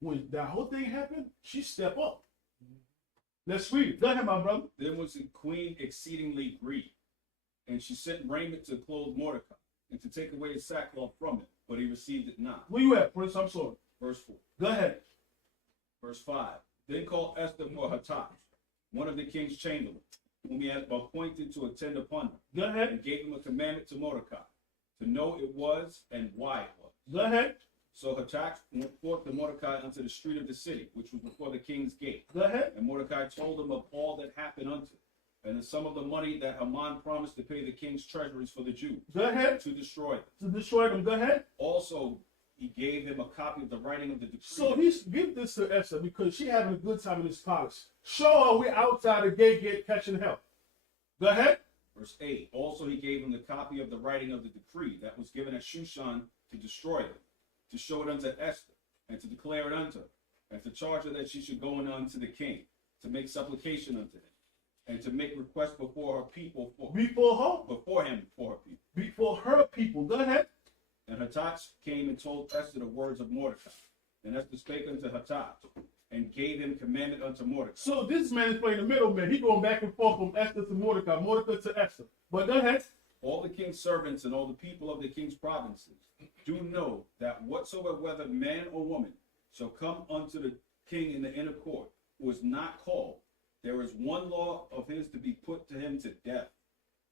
When that whole thing happened, she stepped up. Let's read it. Go ahead, my brother. Then was the queen exceedingly grieved, and she sent raiment to clothe Mordecai, and to take away his sackcloth from him, but he received it not. Where you at, Prince? I'm sorry. Verse 4. Go ahead. Verse 5. Then called Esther for Hatach, one of the king's chamberlains, whom he had appointed to attend upon her, Go ahead. and gave him a commandment to Mordecai, to know it was and why it was. Go ahead. So Hatach went forth to Mordecai unto the street of the city, which was before the king's gate. Go ahead. And Mordecai told him of all that happened unto him, and the sum of the money that Haman promised to pay the king's treasuries for the Jews, Go ahead. to destroy them. To destroy them. Go ahead. Also, he gave him a copy of the writing of the decree. So he's give this to Esther because she having a good time in this palace. Show her we outside the gate catching hell. Go ahead. Verse 8. Also, he gave him the copy of the writing of the decree that was given at Shushan to destroy them, to show it unto Esther, and to declare it unto her, and to charge her that she should go in unto the king, to make supplication unto him, and to make request before her people before him for her people. Before her people. Go ahead. And Hatach came and told Esther the words of Mordecai. And Esther spake unto Hatach, and gave him commandment unto Mordecai. So this man is playing the middleman. He going back and forth from Esther to Mordecai, Mordecai to Esther. But go ahead. All the king's servants and all the people of the king's provinces do know that whatsoever, whether man or woman, shall come unto the king in the inner court, who is not called, there is one law of his to be put to him to death,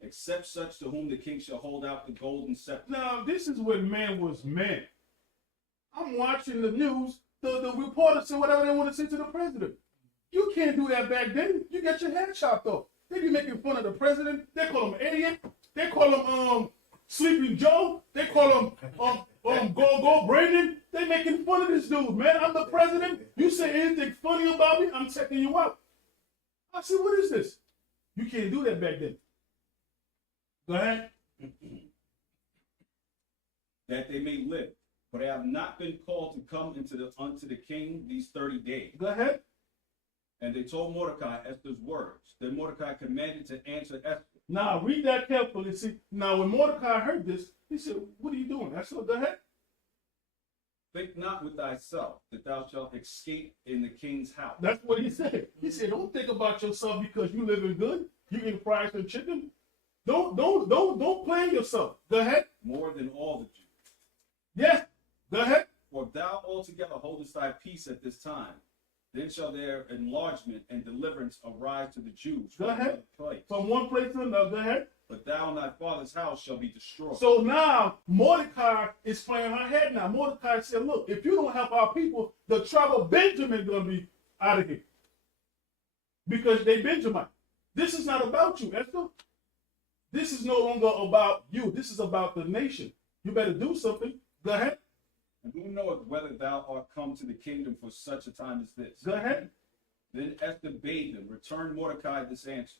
except such to whom the king shall hold out the golden scepter. Now, this is when man was man. I'm watching the news. The reporters say whatever they want to say to the president. You can't do that back then. You get your head chopped off. They be making fun of the president. They call him idiot. They call him Sleeping Joe. They call him Go Brandon. They making fun of this dude, man. I'm the president. You say anything funny about me, I'm checking you out. I said, what is this? You can't do that back then. Go ahead. That they may live, for they have not been called to come unto the king these 30 days. Go ahead. And they told Mordecai Esther's words. Then Mordecai commanded to answer Esther. Now, read that carefully. See, now when Mordecai heard this, he said, what are you doing? I said, go ahead. Think not with thyself that thou shalt escape in the king's house. That's what he said. He said, don't think about yourself because you living good. You can fry some chicken. Don't play yourself. Go ahead. More than all the Jews. Yes. Go ahead. For if thou altogether holdest thy peace at this time, then shall their enlargement and deliverance arise to the Jews Go ahead. Place. From one place to another. Go ahead. But thou and thy father's house shall be destroyed. So now Mordecai is playing her head now. Mordecai said, look, if you don't help our people, the tribe of Benjamin is going to be out of here. Because they Benjamin. This is not about you, Esther. This is no longer about you. This is about the nation. You better do something. Go ahead. And who knoweth whether thou art come to the kingdom for such a time as this? Go ahead. Then Esther bade them, return Mordecai this answer.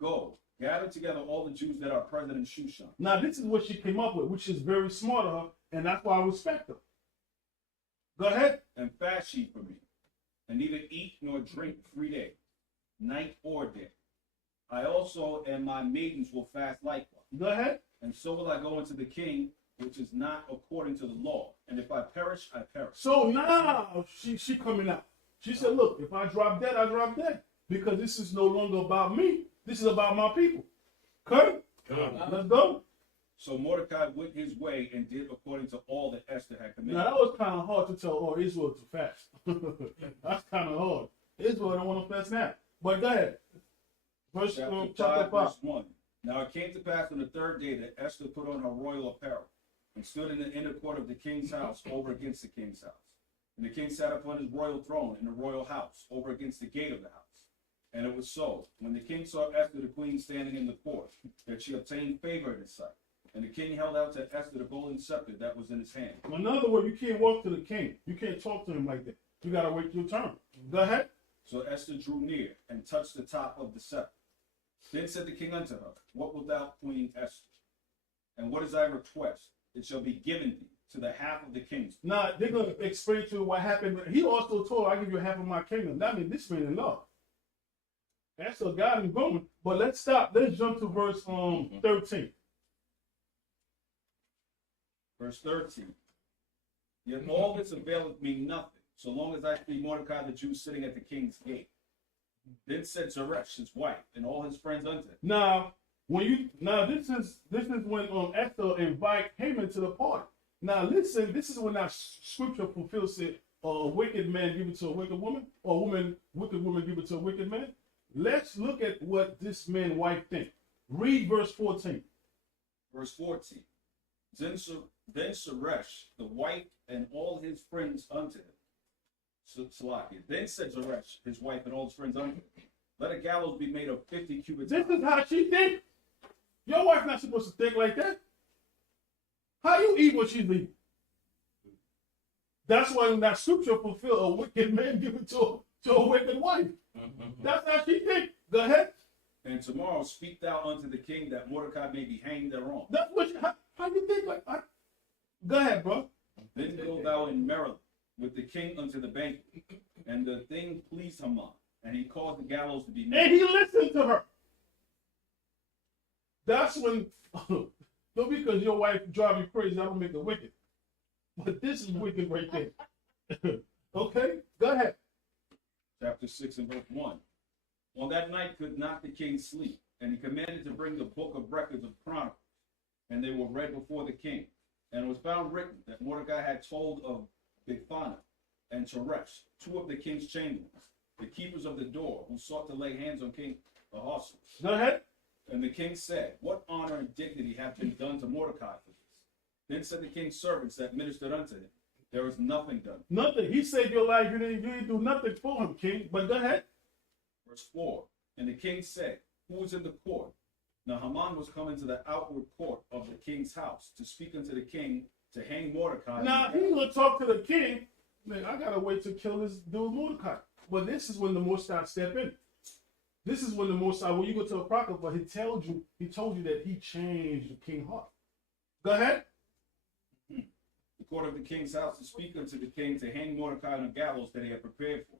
Go, gather together all the Jews that are present in Shushan. Now, this is what she came up with, which is very smart of her, and that's why I respect her. Go ahead. And fast ye for me, and neither eat nor drink 3 days, night or day. I also and my maidens will fast likewise. Go ahead. And so will I go unto the king, which is not according to the law. And if I perish, I perish. So now she coming out. She said, look, if I drop dead, I drop dead. Because this is no longer about me. This is about my people. Okay? Let's go. So Mordecai went his way and did according to all that Esther had commanded. Now that was kind of hard to tell. Oh, Israel too fast. That's kind of hard. Israel don't want to fast now. But go ahead. Verse chapter 5. Verse 1. Now it came to pass on the third day that Esther put on her royal apparel and stood in the inner court of the king's house over against the king's house. And the king sat upon his royal throne in the royal house over against the gate of the house. And it was so, when the king saw Esther the queen standing in the court, that she obtained favor in his sight. And the king held out to Esther the golden scepter that was in his hand. In other words, you can't walk to the king. You can't talk to him like that. You got to wait your turn. Go ahead. So Esther drew near and touched the top of the scepter. Then said the king unto her, What wilt thou, Queen Esther? And what is thy request? It shall be given thee to the half of the kingdom. Now, they're going to explain to you what happened. He also told her, I give you half of my kingdom. That means this man in love. That's a God and going. But let's stop. Let's jump to verse 13. Verse 13. Yet all this availeth me nothing, so long as I see Mordecai the Jew sitting at the king's gate. Then said Zeresh, his wife, and all his friends unto him. Now, this is when Esther invite Haman to the party. Now listen, this is when that scripture fulfills it. A wicked man give it to a wicked woman, or wicked woman give it to a wicked man. Let's look at what this man's wife think. Read verse 14. Verse 14. Then Zeresh, the wife, and all his friends unto him. Salakia. Then said Zeresh, his wife, and all his friends unto him, Let a gallows be made of 50 cubits. This is how she think. Your wife not supposed to think like that. How you eat what she's eating? That's why in that scripture fulfill a wicked man give it to a wicked wife. That's how she think. Go ahead. And tomorrow speak thou unto the king that Mordecai may be hanged thereon. That's what how you think like that? Go ahead, bro. Then go thou in Maryland with the king unto the banquet. And the thing pleased Haman, and he caused the gallows to be made. And he listened to her. That's when, not because your wife drive you crazy, I don't make it wicked. But this is wicked right there. Okay, go ahead. Chapter 6 and verse 1. On that night could not the king sleep, and he commanded to bring the book of records of Chronicles, and they were read before the king. And it was found written that Mordecai had told of Bigthana and Teresh, two of the king's chamberlains, the keepers of the door, who sought to lay hands on King Ahasuerus. Go ahead. And the king said, What honor and dignity hath been done to Mordecai for this? Then said the king's servants that ministered unto him, There is nothing done. Nothing. He saved your life. You didn't do nothing for him, king. But go ahead. Verse 4. And the king said, Who is in the court? Now Haman was come into the outward court of the king's house to speak unto the king to hang Mordecai. Now he's gonna talk to the king. Man, I gotta wait to kill this dude Mordecai. But this is when the Most High step in. This is when the Most High, when you go to a prophet, but he told you that he changed the king's heart. Go ahead. The court of the king's house to speak unto the king to hang Mordecai on a gallows that he had prepared for.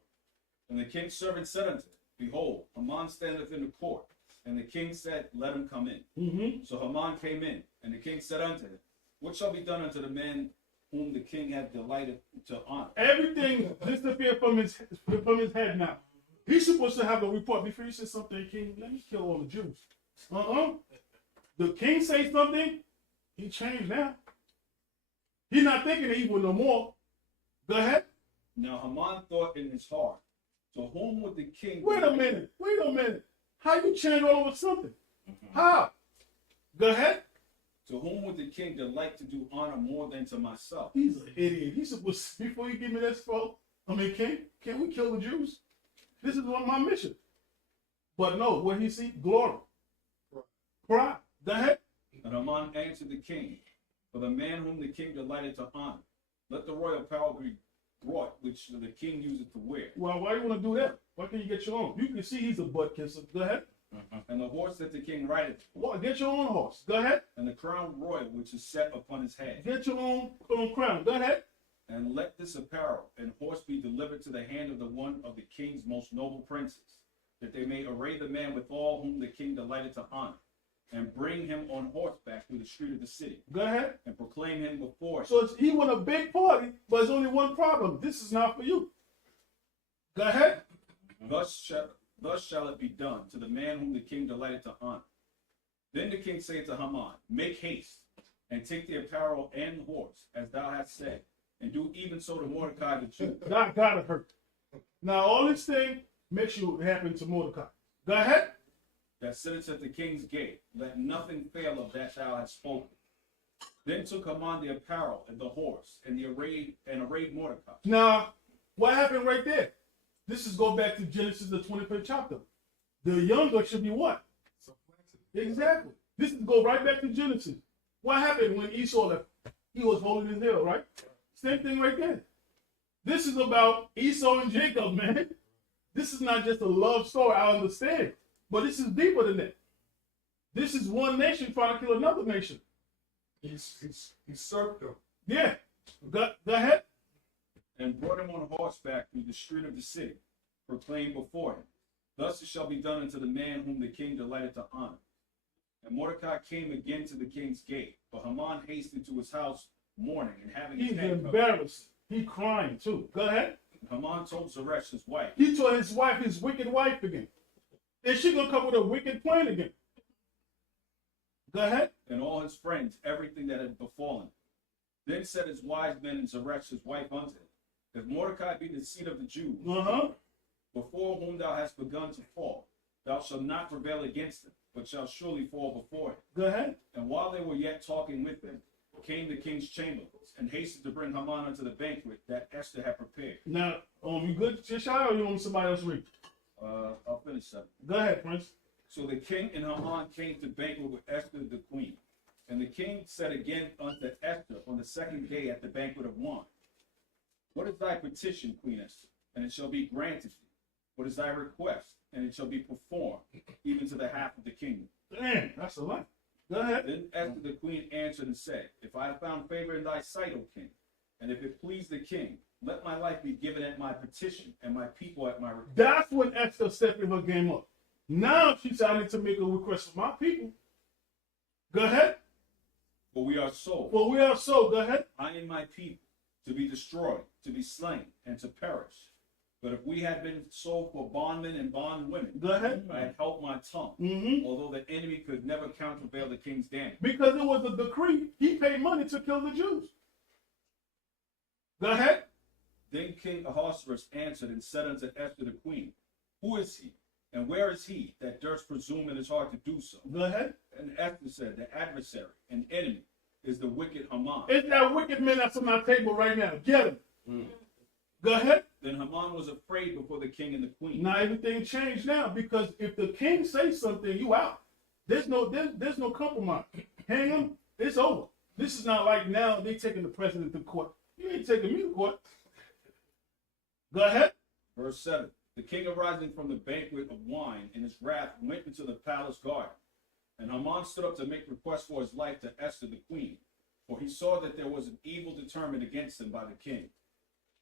And the king's servant said unto him, Behold, Haman standeth in the court. And the king said, Let him come in. So Haman came in, and the king said unto him, What shall be done unto the man whom the king hath delighted to honor? Everything disappeared from his head now. He's supposed to have a report before he says something, king, let me kill all the Jews. The king say something, he changed now. He's not thinking of evil no more. Go ahead. Now Haman thought in his heart, To whom would the king... Wait a minute. How you change all over something? How? Go ahead. To whom would the king delight to do honor more than to myself? He's an idiot. He's supposed to, before you give me that scroll, king, can we kill the Jews? This is my mission. But no, what he see? Glory. Pride. Go ahead. And Haman answered the king, For the man whom the king delighted to honor, let the royal apparel be brought, which the king useth to wear. Well, why do you want to do that? Why can't you get your own? You can see he's a butt kisser. Go ahead. And the horse that the king rideth, Well, get your own horse. Go ahead. and the crown royal which is set upon his head. Get your own crown. Go ahead. And let this apparel and horse be delivered to the hand of the one of the king's most noble princes, that they may array the man with all whom the king delighted to honor, and bring him on horseback through the street of the city, Go ahead. and proclaim him before. So he want a big party, but there's only one problem. This is not for you. Go ahead. Thus shall it be done to the man whom the king delighted to honor. Then the king said to Haman, Make haste, and take the apparel and the horse, as thou hast said, and do even so to Mordecai the Jew. God gotta hurt. Now all this thing makes you happen to Mordecai. Go ahead. That sitteth at the king's gate. Let nothing fail of that thou hast spoken. Then took Haman the apparel and the horse and arrayed Mordecai. Now, what happened right there? This is go back to Genesis the 25th chapter. The younger should be what? Exactly. This is go right back to Genesis. What happened when Esau left? He was holding his heel, right? Same thing right there. This is about Esau and Jacob, man. This is not just a love story, I understand. But this is deeper than that. This is one nation trying to kill another nation. He served them. Yeah. Go ahead. And brought him on horseback through the street of the city, proclaimed before him, Thus it shall be done unto the man whom the king delighted to honor. And Mordecai came again to the king's gate, but Haman hastened to his house mourning and having his He's head covered. embarrassed. He crying too. Go ahead. Haman told Zeresh his wife, He told his wife, his wicked wife again. And she gonna come with a wicked plan again. Go ahead. and all his friends everything that had befallen. Then said his wise men and Zeresh his wife unto him, If Mordecai be the seed of the Jews, before whom thou hast begun to fall, thou shalt not prevail against him, but shalt surely fall before him. Go ahead. And while they were yet talking with him, came the king's chamberlains, and hastened to bring Haman unto the banquet that Esther had prepared. Now, you good, Shishai, or you want somebody else read? I'll finish that. Go ahead, Prince. So the king and Haman came to banquet with Esther the queen. And the king said again unto Esther on the second day at the banquet of wine, What is thy petition, Queen Esther? And it shall be granted thee. What is thy request? And it shall be performed, even to the half of the kingdom. Damn, that's a lot. Go ahead. Then Esther the queen answered and said, If I have found favor in thy sight, O king, and if it please the king, let my life be given at my petition, and my people at my request. That's when Esther stepped in her game up. Now she said, I need to make a request for my people. Go ahead. For we are sold, Well, we are so. Go ahead. I and my people, to be destroyed, to be slain, and to perish. But if we had been sold for bondmen and bondwomen, Go ahead. I had held my tongue, Mm-hmm. although the enemy could never countervail the king's damage. Because it was a decree. He paid money to kill the Jews. Go ahead. Then King Ahasuerus answered and said unto Esther the queen, Who is he, and where is he that durst presume in his heart to do so? Go ahead. And Esther said, The adversary and enemy is the wicked Haman. It's that wicked man that's on my table right now. Get him. Go ahead. Then Haman was afraid before the king and the queen. Now everything changed now because if the king says something, you out. There's no compromise. Hang him. It's over. This is not like now they taking the president to court. You ain't taking me to court. Go ahead. Verse 7. The king arising from the banquet of wine in his wrath went into the palace garden. And Haman stood up to make request for his life to Esther the queen, for he saw that there was an evil determined against him by the king.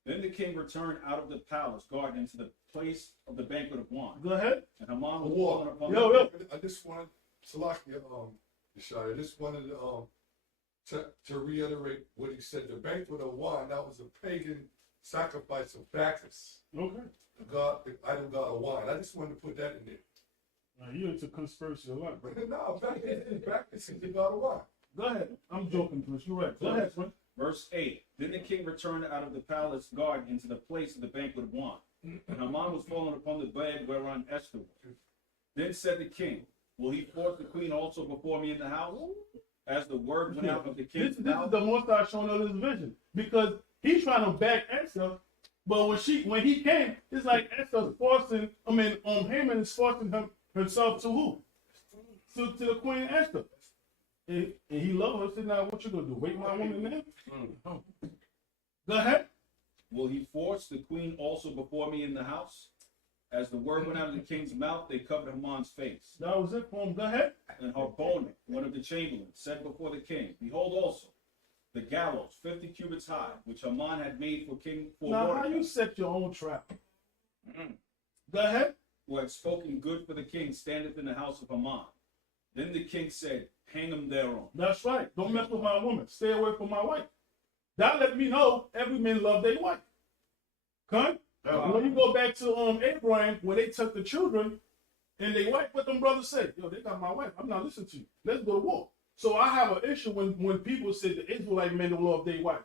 Then the king returned out of the palace garden into the place of the banquet of wine. Go ahead. And Haman was War. fallen upon Yo. I just wanted, Salakia, Yeshaya, I just wanted to reiterate what he said. The banquet of wine, that was a pagan sacrifice of Bacchus, Okay. the idol god of wine. I just wanted to put that in there. You into conspiracy a lot, bro. No, Bacchus is the god of wine. Go ahead. I'm joking, Prince. You're right. Go ahead, Prince. Verse 8. Then the king returned out of the palace garden into the place of the banquet of wine. And Haman was fallen upon the bed whereon Esther was. Then said the king, Will he force the queen also before me in the house? As the word went out of the king's This mouth. is the Most High showing us his vision because he's trying to back Esther, but when he came, it's like Esther's forcing. Haman is forcing himself to who? To the Queen Esther, and he loved her. Said, "Now what you gonna do? Wake my woman now?" Go ahead. Will he force the queen also before me in the house? As the word went out of the king's mouth, they covered Haman's face. That was it for him. Go ahead. And Harbona, one of the chamberlains, said before the king, Behold also the gallows 50 cubits high, which Haman had made for Now, how Mordecai, you set your own trap? Go ahead. who had spoken good for the king, standeth in the house of Haman. Then the king said, Hang him thereon. That's right. Don't mess with my woman. Stay away from my wife. That let me know every man love their wife. Okay? When you go back to Abraham, when they took the children and they wife, what them brothers say? Yo, they got my wife. I'm not listening to you. Let's go to war. So I have an issue when people say the Israelite men don't love their wife.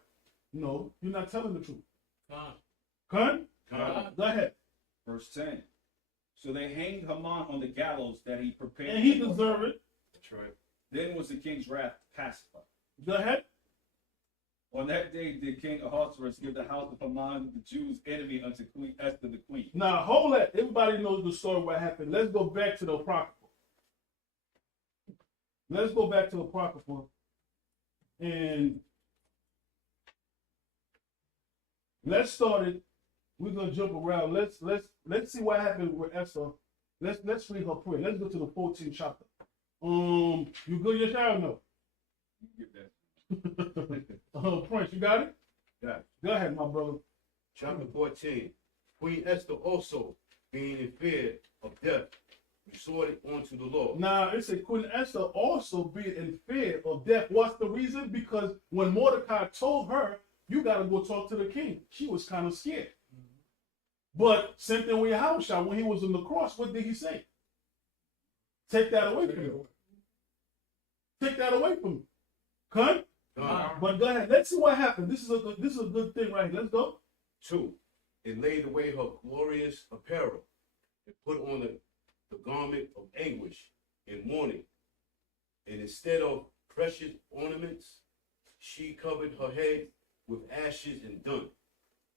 No, you're not telling the truth. Con? Go ahead. Verse 10. So they hanged Haman on the gallows that he prepared. And he deserved it. That's right. Then was the king's wrath pacified. Go ahead. On that day did King Ahasuerus give the house of Haman, the Jews' enemy, unto Queen Esther the queen. Now hold that. Everybody knows the story what happened. Let's go back to the Apocrypha. Let's go back to the Apocrypha. And let's start it. We're gonna jump around. Let's see what happened with Esther. Let's read her prayer. Let's go to the 14th chapter. You good, Yeshua, or no? Give that. Prince, you got it? Got it. Go ahead, my brother. Chapter 14. Queen Esther also, being in fear of death, resorted unto the Lord. Now, it said Queen Esther also being in fear of death. What's the reason? Because when Mordecai told her, you got to go talk to the king, she was kind of scared. But same thing with Yahushua, when he was on the cross, what did he say? Take that away from me. Take that away from me. Cut? But go ahead. Let's see what happened. This is a good thing right here. Let's go. 2. And laid away her glorious apparel, and put on the garment of anguish and mourning. And instead of precious ornaments, she covered her head with ashes and dung.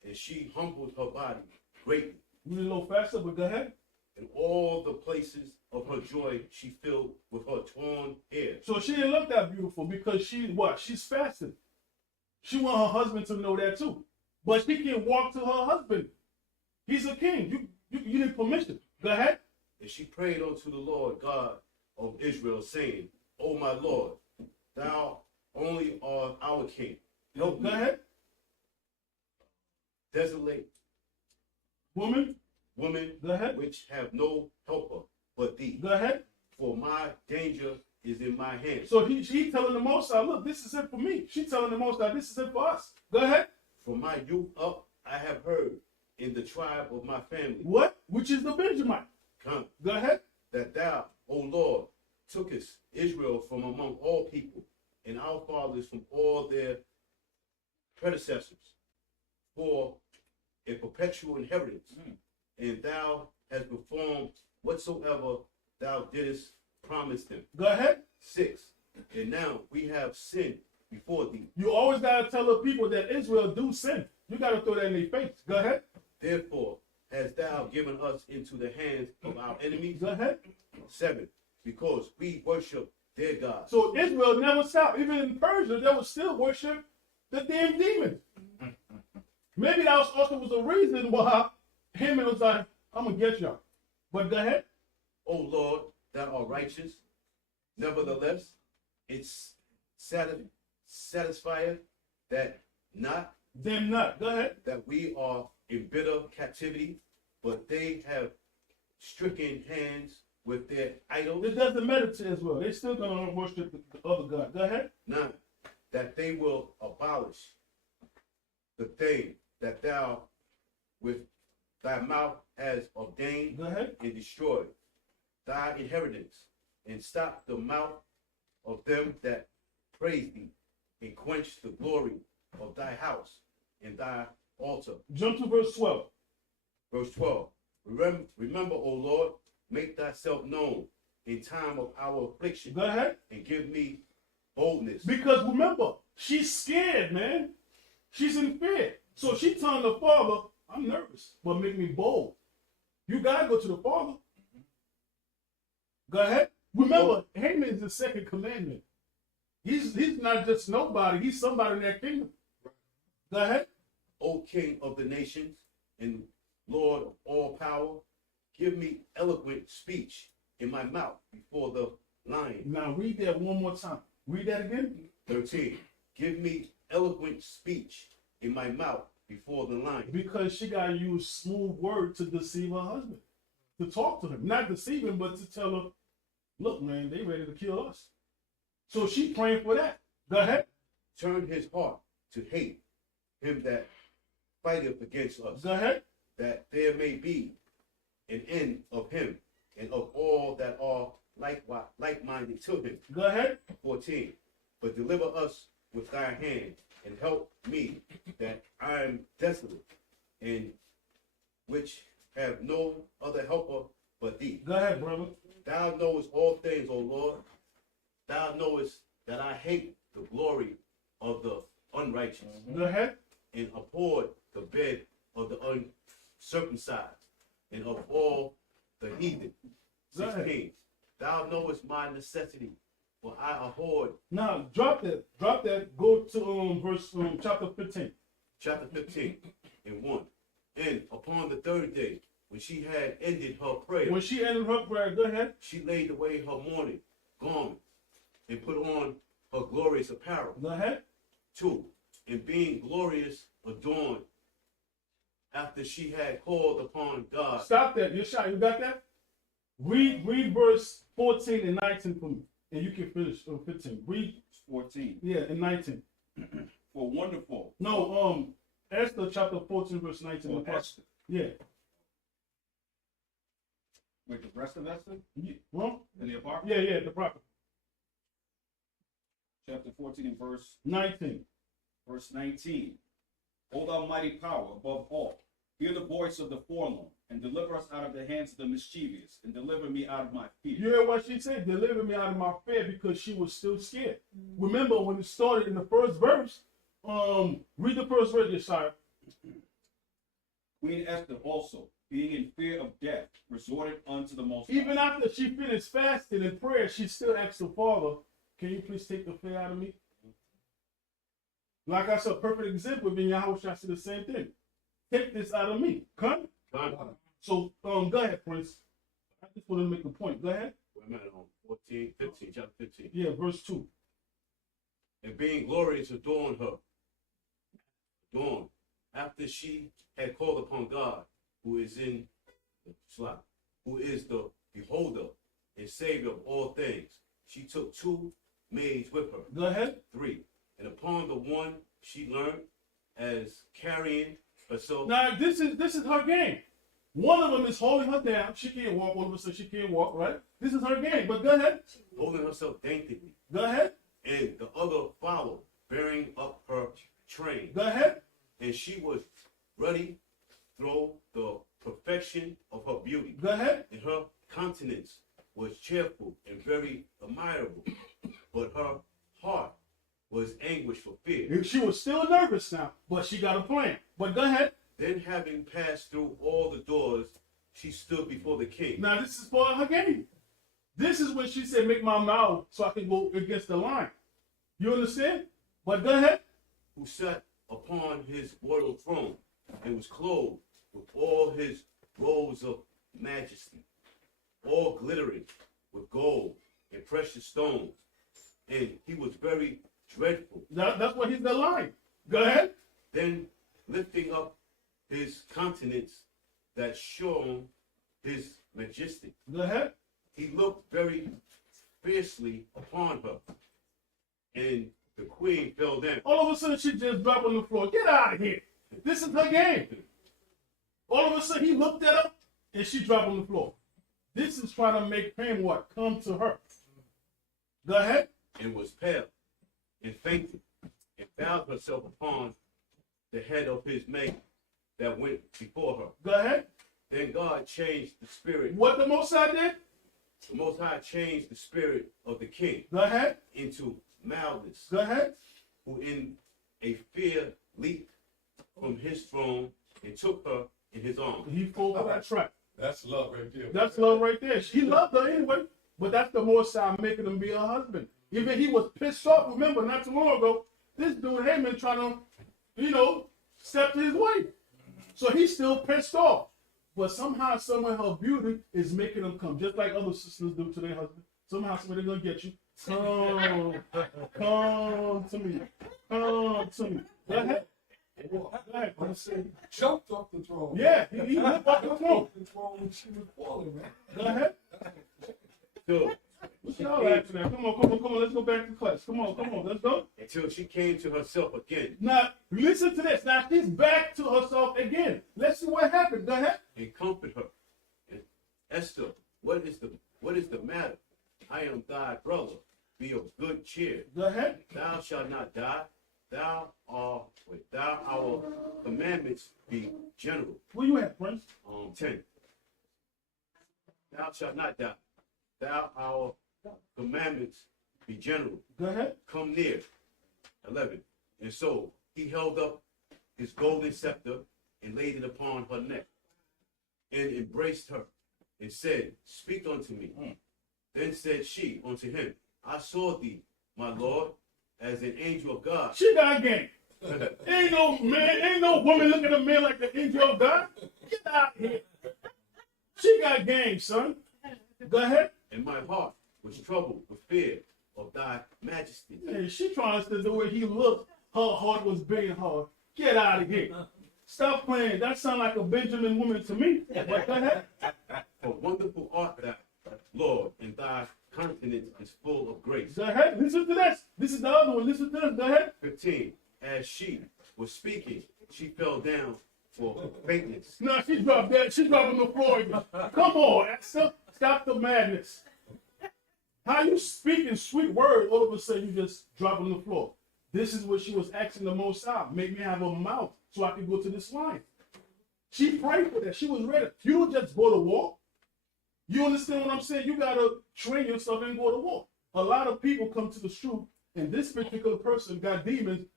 And she humbled her body greatly. Read a little faster, but go ahead. And all the places of her joy she filled with her torn hair. So she didn't look that beautiful because she's fasting. She want her husband to know that too. But she can walk to her husband. He's a king. You need permission. Go ahead. And she prayed unto the Lord God of Israel, saying, O my Lord, thou only art our king. Help Go me, ahead. desolate Woman, women go ahead. which have no helper but thee. Go ahead. For my danger is in my hand. So she telling the Most High, look, this is it for me. She telling the Most High, this is it for us. Go ahead. From my youth up I have heard in the tribe of my family. What? Which is the Benjamin. Come, Go ahead. that thou, O Lord, tookest Israel from among all people, and our fathers from all their predecessors, for a perpetual inheritance. And thou hast performed whatsoever thou didst promise them. Go ahead. 6. And now we have sinned before thee. You always got to tell the people that Israel do sin. You got to throw that in their face. Go ahead. Therefore hast thou given us into the hands of our enemies. Go ahead. 7. Because we worship their gods. So Israel never stopped. Even in Persia, they would still worship the damn demons. Maybe that also was a reason why Haman was like, I'm going to get y'all. But go ahead. O Lord, thou art righteous. Nevertheless, it's satisfieth that not Them not. Go ahead. that we are in bitter captivity, but they have stricken hands with their idols. It doesn't matter to Israel. They're still going to worship the other God. Go ahead. 9. That they will abolish the thing that thou with thy mouth has ordained Go ahead. and destroyed thy inheritance, and stop the mouth of them that praise thee, and quench the glory of thy house and thy altar. Jump to verse 12. Verse 12. Remember, O Lord, make thyself known in time of our affliction, Go ahead. and give me boldness. Because remember, she's scared, man. She's in fear. So she telling the father, I'm nervous, but make me bold. You got to go to the father. Go ahead. Remember, Haman is the second commandment. He's not just nobody. He's somebody in that kingdom. Go ahead. O King of the nations and Lord of all power, give me eloquent speech in my mouth before the lion. Now read that one more time. Read that again. 13. Give me eloquent speech in my mouth before the lion. Because she got to use smooth word to deceive her husband. To talk to him. Not deceive him, but to tell her, look, man, they ready to kill us. So she praying for that. Go ahead. Turn his heart to hate him that fighteth against us, Go ahead. that there may be an end of him and of all that are like-minded to him. Go ahead. 14. But deliver us with thy hand, and help me, that I am desolate, and which have no other helper but thee. Go ahead, brother. Thou knowest all things, O Lord. Thou knowest that I hate the glory of the unrighteous, Go ahead. and abhorred the bed of the uncircumcised, and of all the heathen. Go ahead. 16. Thou knowest my necessity, for I abhorred. Now drop that. Drop that. Go to verse chapter 15. Chapter 15 and 1. And upon the third day, when she had ended her prayer, When she ended her prayer, go ahead. she laid away her mourning garments, and put on her glorious apparel. Go ahead. 2. And being glorious adorned, after she had called upon God. Stop that. You're shy. You got that? Read verse 14 and 19 for me. And you can finish 15. Read 14. yeah and 19. For wonderful. No, Esther chapter 14, verse 19. For Esther. Yeah. Wait, the rest of Esther? Well, In the apartment? yeah, the prophet. Chapter 14 and verse 19. 19. O thou mighty power above all, hear the voice of the forlorn, and deliver us out of the hands of the mischievous, and deliver me out of my fear. You hear what she said? Deliver me out of my fear, because she was still scared. Remember when it started in the first verse? Read the first verse, Yeshaya. Queen Esther also, being in fear of death, resorted unto the Most High. Even after she finished fasting and prayer, she still asked the Father, can you please take the fear out of me? Like I said, a perfect example, then Yahweh shall say the same thing. Take this out of me. Come. So, go ahead, Prince. I just want to make a point. Go ahead. Wait a minute, 14, 15, chapter 15. Yeah, verse 2. And being glorious adorned her. Adorned. After she had called upon God, who is in the slot, who is the beholder and savior of all things, she took 2 maids with her. Go ahead. 3. And upon the one she learned as carrying herself. Now, this is her game. One of them is holding her down. She can't walk. All of a sudden, she can't walk, right? This is her game. But go ahead. Holding herself daintily. Go ahead. And the other followed, bearing up her train. Go ahead. And she was ruddy through the perfection of her beauty. Go ahead. And her countenance was cheerful and very admirable. But her heart was anguished for fear. She was still nervous now, but she got a plan. But go ahead. Then having passed through all the doors, she stood before the king. Now, this is part of her game. This is when she said, make my mouth so I can go against the line. You understand? But go ahead. Who sat upon his royal throne and was clothed with all his robes of majesty, all glittering with gold and precious stones. And he was very dreadful. That's what he's the line. Go ahead. Then lifting up his countenance that shone his majesty, Go ahead. he looked very fiercely upon her. And the queen fell down. All of a sudden, she just dropped on the floor. Get out of here. This is her game. All of a sudden, he looked at her, and she dropped on the floor. This is trying to make him what? Come to her. Go ahead. And was pale and fainted and bowed herself upon the head of his maid that went before her. Go ahead. Then God changed the spirit. What the Most High did? The Most High changed the spirit of the king Go ahead. into mildness, Go ahead. who in a fear leaped from his throne and took her in his arms. He pulled for that trap. That's love right there. That's love right there. He loved her anyway, but that's the Most High making him be her husband. Even he was pissed off. Remember, not too long ago, this dude Haman trying to, step to his wife. So he's still pissed off. But somehow, somewhere, her beauty is making him come, just like other sisters do to their husband. Somehow, somebody gonna get you. Come to me. Come to me. Go ahead. Go ahead. I said, he jumped off the throne. Yeah, he went off the throne. The throne when she was falling, man. Go ahead. So, What y'all laughing at? Come on. Let's go back to class. Come on. Let's go. until she came to herself again Now, listen to this. Now, she's back to herself again. Let's see what happened. Go ahead. and comfort her. And Esther, what is the matter? cheer. Go ahead. Thou shalt not die. Our commandments be general. Where you at, Prince? 10. Thou shalt not die. Our commandments be general. Go ahead. Come near. 11. And so he held up his golden scepter and laid it upon her neck, and embraced her, and said, Speak unto me. Then said she unto him, I saw thee, my Lord, as an angel of God. She got game. Ain't no man, ain't no woman looking at a man like the angel of God. Get out here. She got game, son. Go ahead. And my heart was troubled with fear of thy majesty. Man, she trying to the way he looked. Her heart was beating hard. Get out of here. Stop playing. That sound like a Benjamin woman to me. But go ahead. For wonderful art thou, Lord, and thy countenance is full of grace. Go ahead. Listen to this. This is the other one. Listen to this. Go ahead. 15. As she was speaking, she fell down for faintness. No, she dropped that. She dropped on the floor again. Come on. Stop the madness. How you speaking sweet words, all of a sudden you just drop on the floor. This is what she was asking the Most High. Make me have a mouth so I can go to this line. She prayed for that. She was ready. You don't just go to war. You understand what I'm saying? You got to train yourself and go to war. A lot of people come to the truth, and this particular person got demons.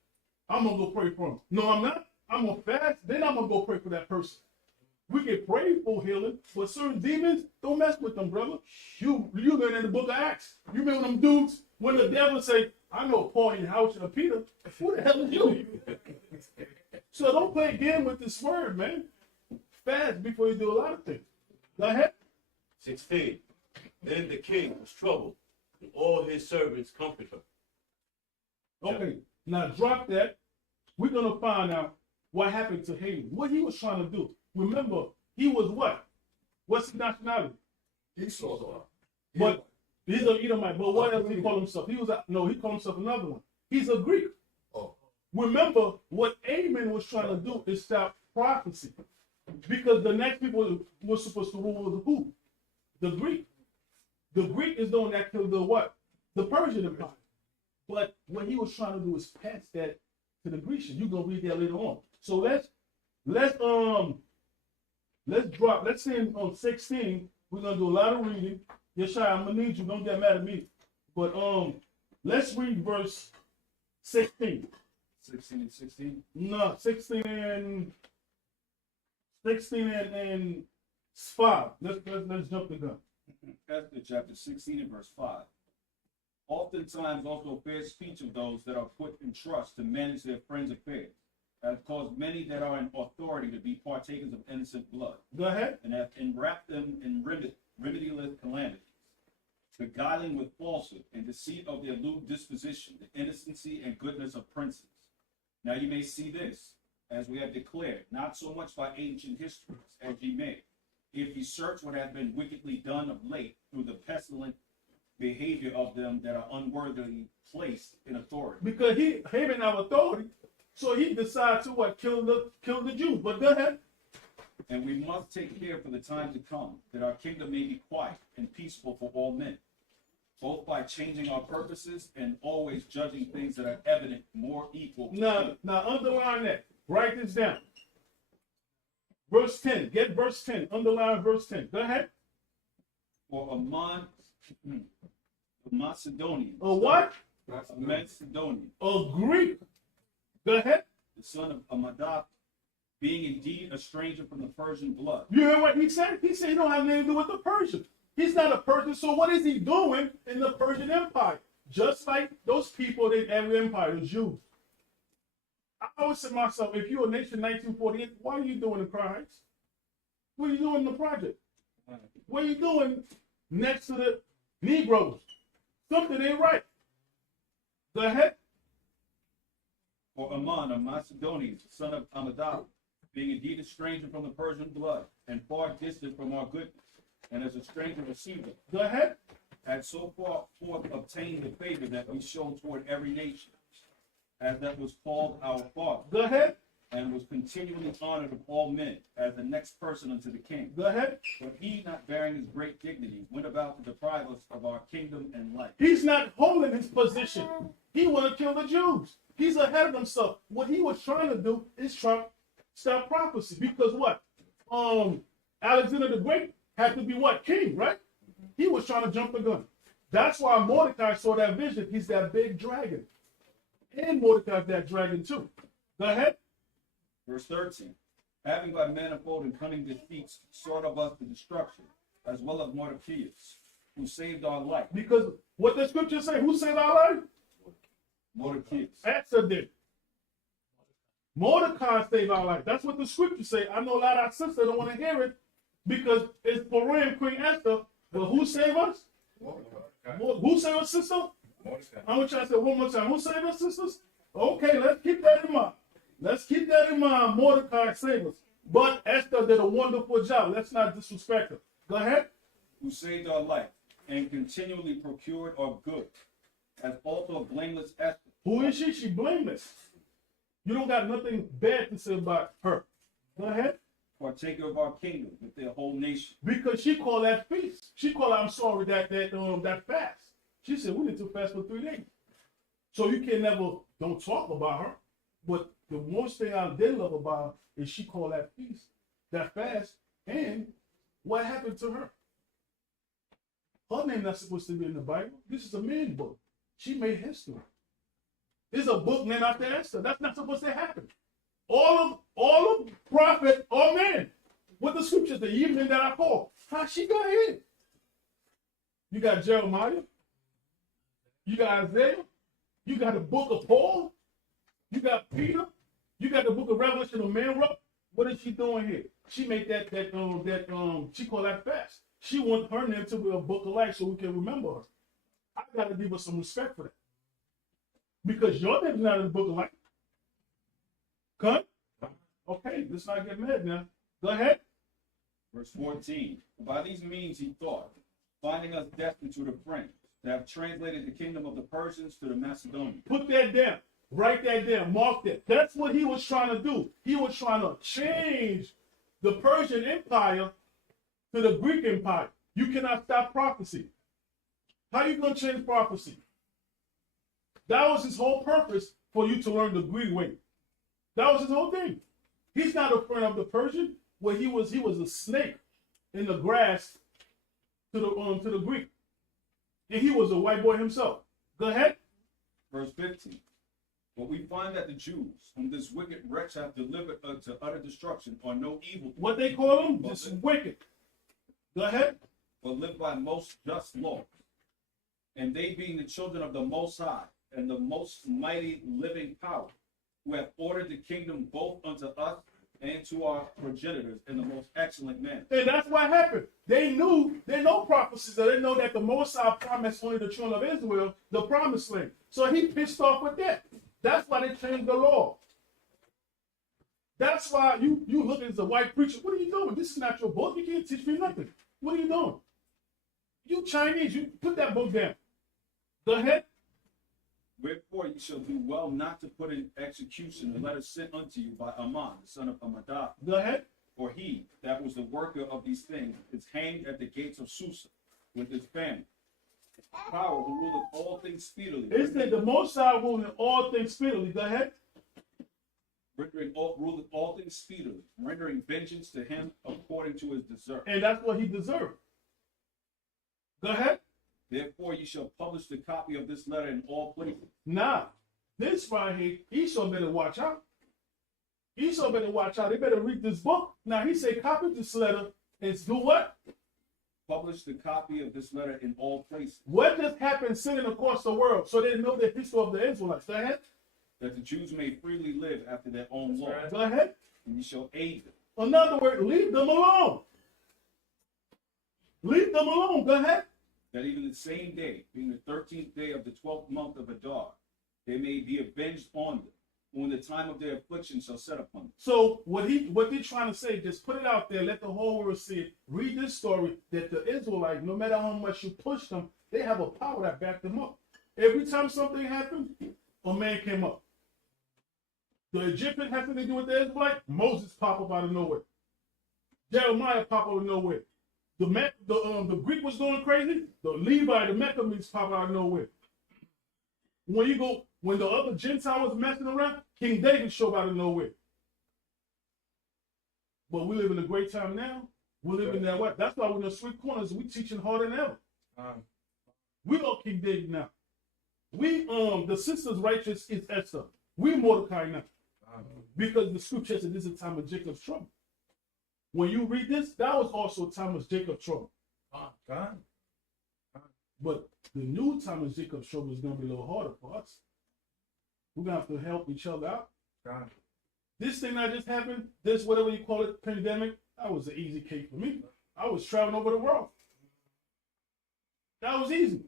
I'm going to go pray for him. No, I'm not. I'm going to fast. Then I'm going to go pray for that person. We can pray for healing, but certain demons, don't mess with them, brother. You learn in the book of Acts. You remember them dudes when the devil say, I know Paul and Inhouse and Peter. Who the hell is you? So don't play again with this word, man. Fast before you do a lot of things. Go ahead. 16. Then the king was troubled, and all his servants comforted her. Okay, now drop that. We're going to find out what happened to Haman. What he was trying to do. Remember, he was what? What's his nationality? Esau. But he's an Edomite. But what else did he call himself? He called himself another one. He's a Greek. Oh. Remember, what Haman was trying to do is stop prophecy. Because the next people were supposed to rule was who? The Greek. The Greek is the one that killed the what? The Persian Empire. But what he was trying to do is pass that to the Grecians. You're gonna read that later on. So let's drop. Let's say on 16, we're gonna do a lot of reading. Yeshai, I'm gonna need you. Don't get mad at me. But let's read verse 16. 16 and 16. No, 16 and 5. Let's jump the gun. Esther chapter 16 and verse 5. Oftentimes also fair speech of those that are put in trust to manage their friends' affairs has caused many that are in authority to be partakers of innocent blood. Go ahead. And have enwrapped them in remediless calamities, beguiling with falsehood and deceit of their lewd disposition, the innocency and goodness of princes. Now you may see this, as we have declared, not so much by ancient histories as ye may, if ye search what hath been wickedly done of late through the pestilent behavior of them that are unworthily placed in authority. Because Haman have authority, so he decides to what? Kill the Jews. But go ahead. And we must take care for the time to come, that our kingdom may be quiet and peaceful for all men, both by changing our purposes and always judging things that are evident more equal. Now underline that. Write this down. Verse 10. Get verse 10. Underline verse 10. Go ahead. For Amon, the Macedonian. A what? A Macedonian. A Greek. Go ahead. The son of Amadah, being indeed a stranger from the Persian blood. You hear what he said? He said he don't have anything to do with the Persian. He's not a Persian, so what is he doing in the Persian Empire? Just like those people in every empire, the Jews. I always say to myself, if you're a nation in 1948, what are you doing in Crown Heights? What are you doing in the project? What are you doing next to the Negroes? Something ain't right. Go ahead. For Amon, a Macedonian, son of Amadah, being indeed a stranger from the Persian blood, and far distant from our goodness, and as a stranger received it, Go ahead. had so far forth obtained the favor that we show toward every nation, as that was called our father. Go ahead. and was continually honored of all men as the next person unto the king. Go ahead. But he, not bearing his great dignity, went about to deprive us of our kingdom and life. He's not holding his position. He want to kill the Jews. He's ahead of himself. What he was trying to do is try to stop prophecy. Because what? Alexander the Great had to be what? King, right? He was trying to jump the gun. That's why Mordecai saw that vision. He's that big dragon. And Mordecai's that dragon too. Go ahead. Verse 13. Having by manifold and cunning defeats sought of us the destruction, as well as Mordecai, who saved our life. Because what the scriptures say, who saved our life? Mordecai. Esther did. Mordecai saved our life. That's what the scriptures say. I know a lot of our sisters don't want to hear it because it's Purim, Queen Esther. But who saved us? Who saved us, sister? I want you to say one more time. Who saved us, sisters? Okay, let's keep that in mind. Let's keep that in mind. Mordecai saved us. But Esther did a wonderful job. Let's not disrespect her. Go ahead. Who saved our life and continually procured our good, as also blameless Esther. Who is she? She blameless. You don't got nothing bad to say about her. Go ahead. Partaker of our kingdom with their whole nation. Because she called that feast. She called, I'm sorry, that fast. She said, we need to fast for 3 days. So you can never, don't talk about her. But the most thing I did love about her is she called that feast, that fast, and what happened to her? Her name not supposed to be in the Bible. This is a man book. She made history. There's a book named after Esther. That's not supposed to happen. All of prophet, all men. What the scriptures, the evening that I call. How she got here? You got Jeremiah. You got Isaiah. You got the book of Paul. You got Peter. You got the book of Revelation of man wrote. What is she doing here? She made she called that fast. She wants her name to be a book of life so we can remember her. I gotta give her some respect for that. Because your name's not in the book of life. Cut? Okay, let's not get mad now. Go ahead. Verse 14. By these means he thought, finding us destined to the French, to have translated the kingdom of the Persians to the Macedonians. Put that down. Write that down. Mark that. That's what he was trying to do. He was trying to change the Persian Empire to the Greek Empire. You cannot stop prophecy. How are you going to change prophecy? That was his whole purpose for you to learn the Greek way. That was his whole thing. He's not a friend of the Persian. Where he was a snake in the grass to the Greek. And he was a white boy himself. Go ahead. Verse 15. But we find that the Jews, whom this wicked wretch hath delivered unto utter destruction, are no evil. What they call them? Just wicked. Go ahead. But live by most just laws. And they being the children of the Most High, and the most mighty living power, who have ordered the kingdom both unto us and to our progenitors in the most excellent manner. And that's what happened. They know prophecies, so they know that the Most High promised only the children of Israel the promised land. So he pissed off with that. That's why they changed the law. That's why you look as a white preacher. What are you doing? This is not your book. You can't teach me nothing. What are you doing? You Chinese, you put that book down. Go ahead. Wherefore you shall do well not to put in execution the letter sent unto you by Aman, the son of Amadah. Go ahead. For he that was the worker of these things is hanged at the gates of Susa with his family. Power who ruleth all things speedily. It said the Most High ruling all things speedily. Go ahead. Ruleth all things speedily, rendering vengeance to him according to his desert. And that's what he deserved. Go ahead. Therefore you shall publish the copy of this letter in all places. Nah, this right here, Esau better watch out. Esau better watch out. They better read this book. Now he said copy this letter and do what? Publish the copy of this letter in all places. What just happened sitting across the world so they know the history of the Israelites? Go ahead. That the Jews may freely live after their own law. Go ahead. And you shall aid them. In other words, leave them alone. Leave them alone. Go ahead. That even the same day, being the 13th day of the 12th month of Adar, they may be avenged on them, when the time of their affliction shall set upon them. So what they're trying to say, just put it out there, let the whole world see it. Read this story that the Israelites, no matter how much you push them, they have a power that back them up. Every time something happened, a man came up. The Egyptian has something to do with the Israelite. Moses pop up out of nowhere. Jeremiah pop out of nowhere. The Greek was going crazy. The Levi, the Maccabees pop out of nowhere. When the other Gentile was messing around, King David showed out of nowhere. But we live in a great time now. We live in that way. That's why we're in the sweet corners. We teaching harder than ever. We are King David now. We the sisters righteous is Esther. We Mordecai now. Because the scripture said this is a time of Jacob's trouble. When you read this, that was also a time of Jacob's trouble. But the new time of Jacob's trouble is going to be a little harder for us. We're going to have to help each other out. This thing that just happened, this whatever you call it, pandemic, that was an easy case for me. I was traveling over the world. That was easy.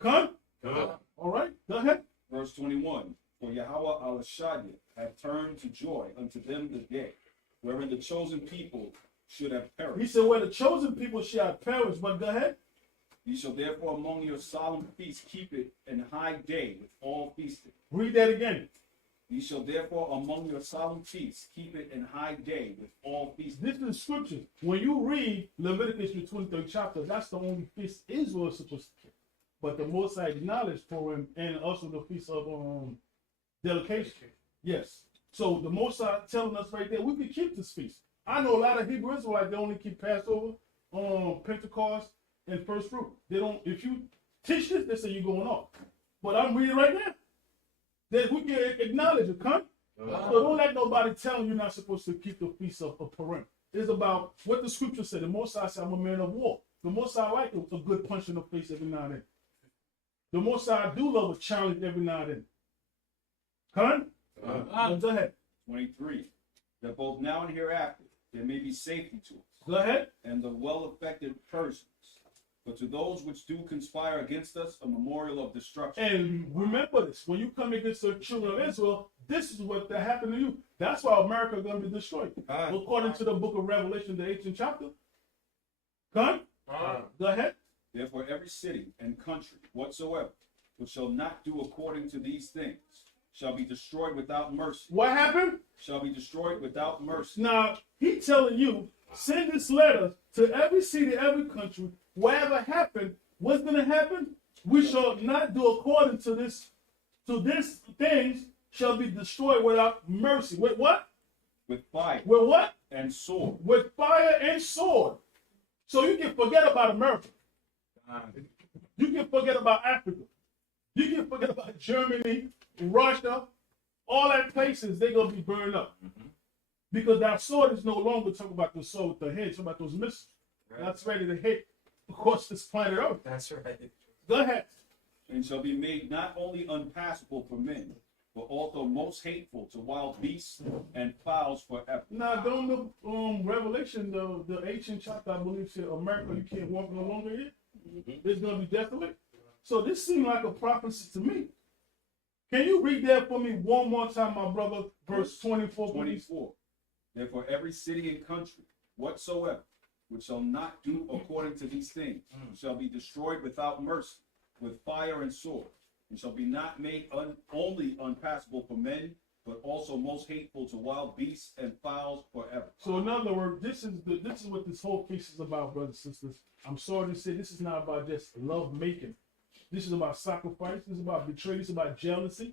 Come? All right, go ahead. Verse 21. For Yahweh al-Shaddai had turned to joy unto them the day, wherein the chosen people should have perished. He said, where the chosen people shall perish, but go ahead. Ye shall therefore among your solemn feasts keep it in high day with all feasting. Read that again. Ye shall therefore among your solemn feasts keep it in high day with all feasting. This is scripture. When you read Leviticus, the 23rd chapter, that's the only feast Israel is supposed to keep. But the Most High acknowledged Purim and also the feast of dedication. Yes. So the Most High telling us right there, we can keep this feast. I know a lot of Hebrew Israelites, they only keep Passover, Pentecost, and first fruit. They don't, if you teach this, they say you're going off. But I'm reading right now. That we can acknowledge it, come? So don't let nobody tell you you're not supposed to keep the feast of Purim. It's about what the scripture said. The Most High said, I'm a man of war. The Most High like a good punch in the face every now and then. The Most High do love a challenge every now and then. Come? Go ahead. 23. That both now and hereafter there may be safety to us. Go ahead. And the well-affected persons. But to those which do conspire against us, a memorial of destruction. And remember this, when you come against the children of Israel, this is what that happened to you. That's why America is going to be destroyed. According to the book of Revelation, the 18th chapter. Go ahead. Therefore every city and country whatsoever which shall not do according to these things shall be destroyed without mercy. What happened? Shall be destroyed without mercy. Now, he's telling you, send this letter to every city, every country, whatever happened, what's going to happen? We shall not do according to this. So these things shall be destroyed without mercy. With what? With fire. With what? And sword. With fire and sword. So you can forget about America. You can forget about Africa. You can forget about Germany, Russia, all that places, they're going to be burned up. Because that sword is no longer talking about the sword with the head, it's about those missiles. That's ready to hit across this planet Earth. That's right. Go ahead. And shall be made not only unpassable for men, but also most hateful to wild beasts and fowls forever. Now, don't the Revelation, the ancient chapter, I believe, said America, you can't walk no longer here. It's going to be desolate. So this seemed like a prophecy to me. Can you read that for me one more time, my brother? Verse 24, please. 24. Therefore every city and country whatsoever which shall not do according to these things shall be destroyed without mercy, with fire and sword, and shall be not made only unpassable for men, but also most hateful to wild beasts and fowls forever. So in other words, this is what this whole case is about, brothers and sisters. I'm sorry to say this is not about just love making. This is about sacrifice. This is about betrayal. This is about jealousy.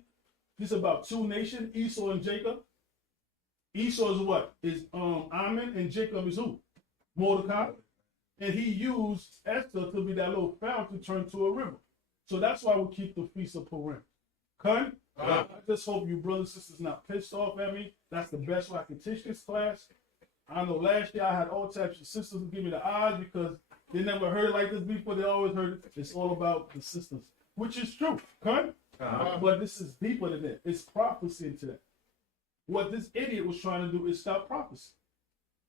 This is about two nations, Esau and Jacob. Esau is what? Is Ammon, and Jacob is who? Mordecai. And he used Esther to be that little fountain turned to a river. So that's why we keep the Feast of Purim. Okay? I just hope you brothers and sisters not pissed off at me. That's the best way I can teach this class. I know last year I had all types of sisters who give me the eyes because they never heard it like this before. They always heard it. It's all about the sisters, which is true. Okay? But this is deeper than that. It's prophecy into that. What this idiot was trying to do is stop prophecy.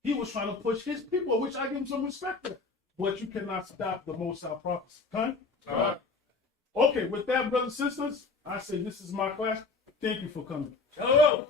He was trying to push his people, which I give him some respect for. But you cannot stop the Most High prophecy. Okay? Okay, with that, brothers and sisters, I say this is my class. Thank you for coming. Shalom.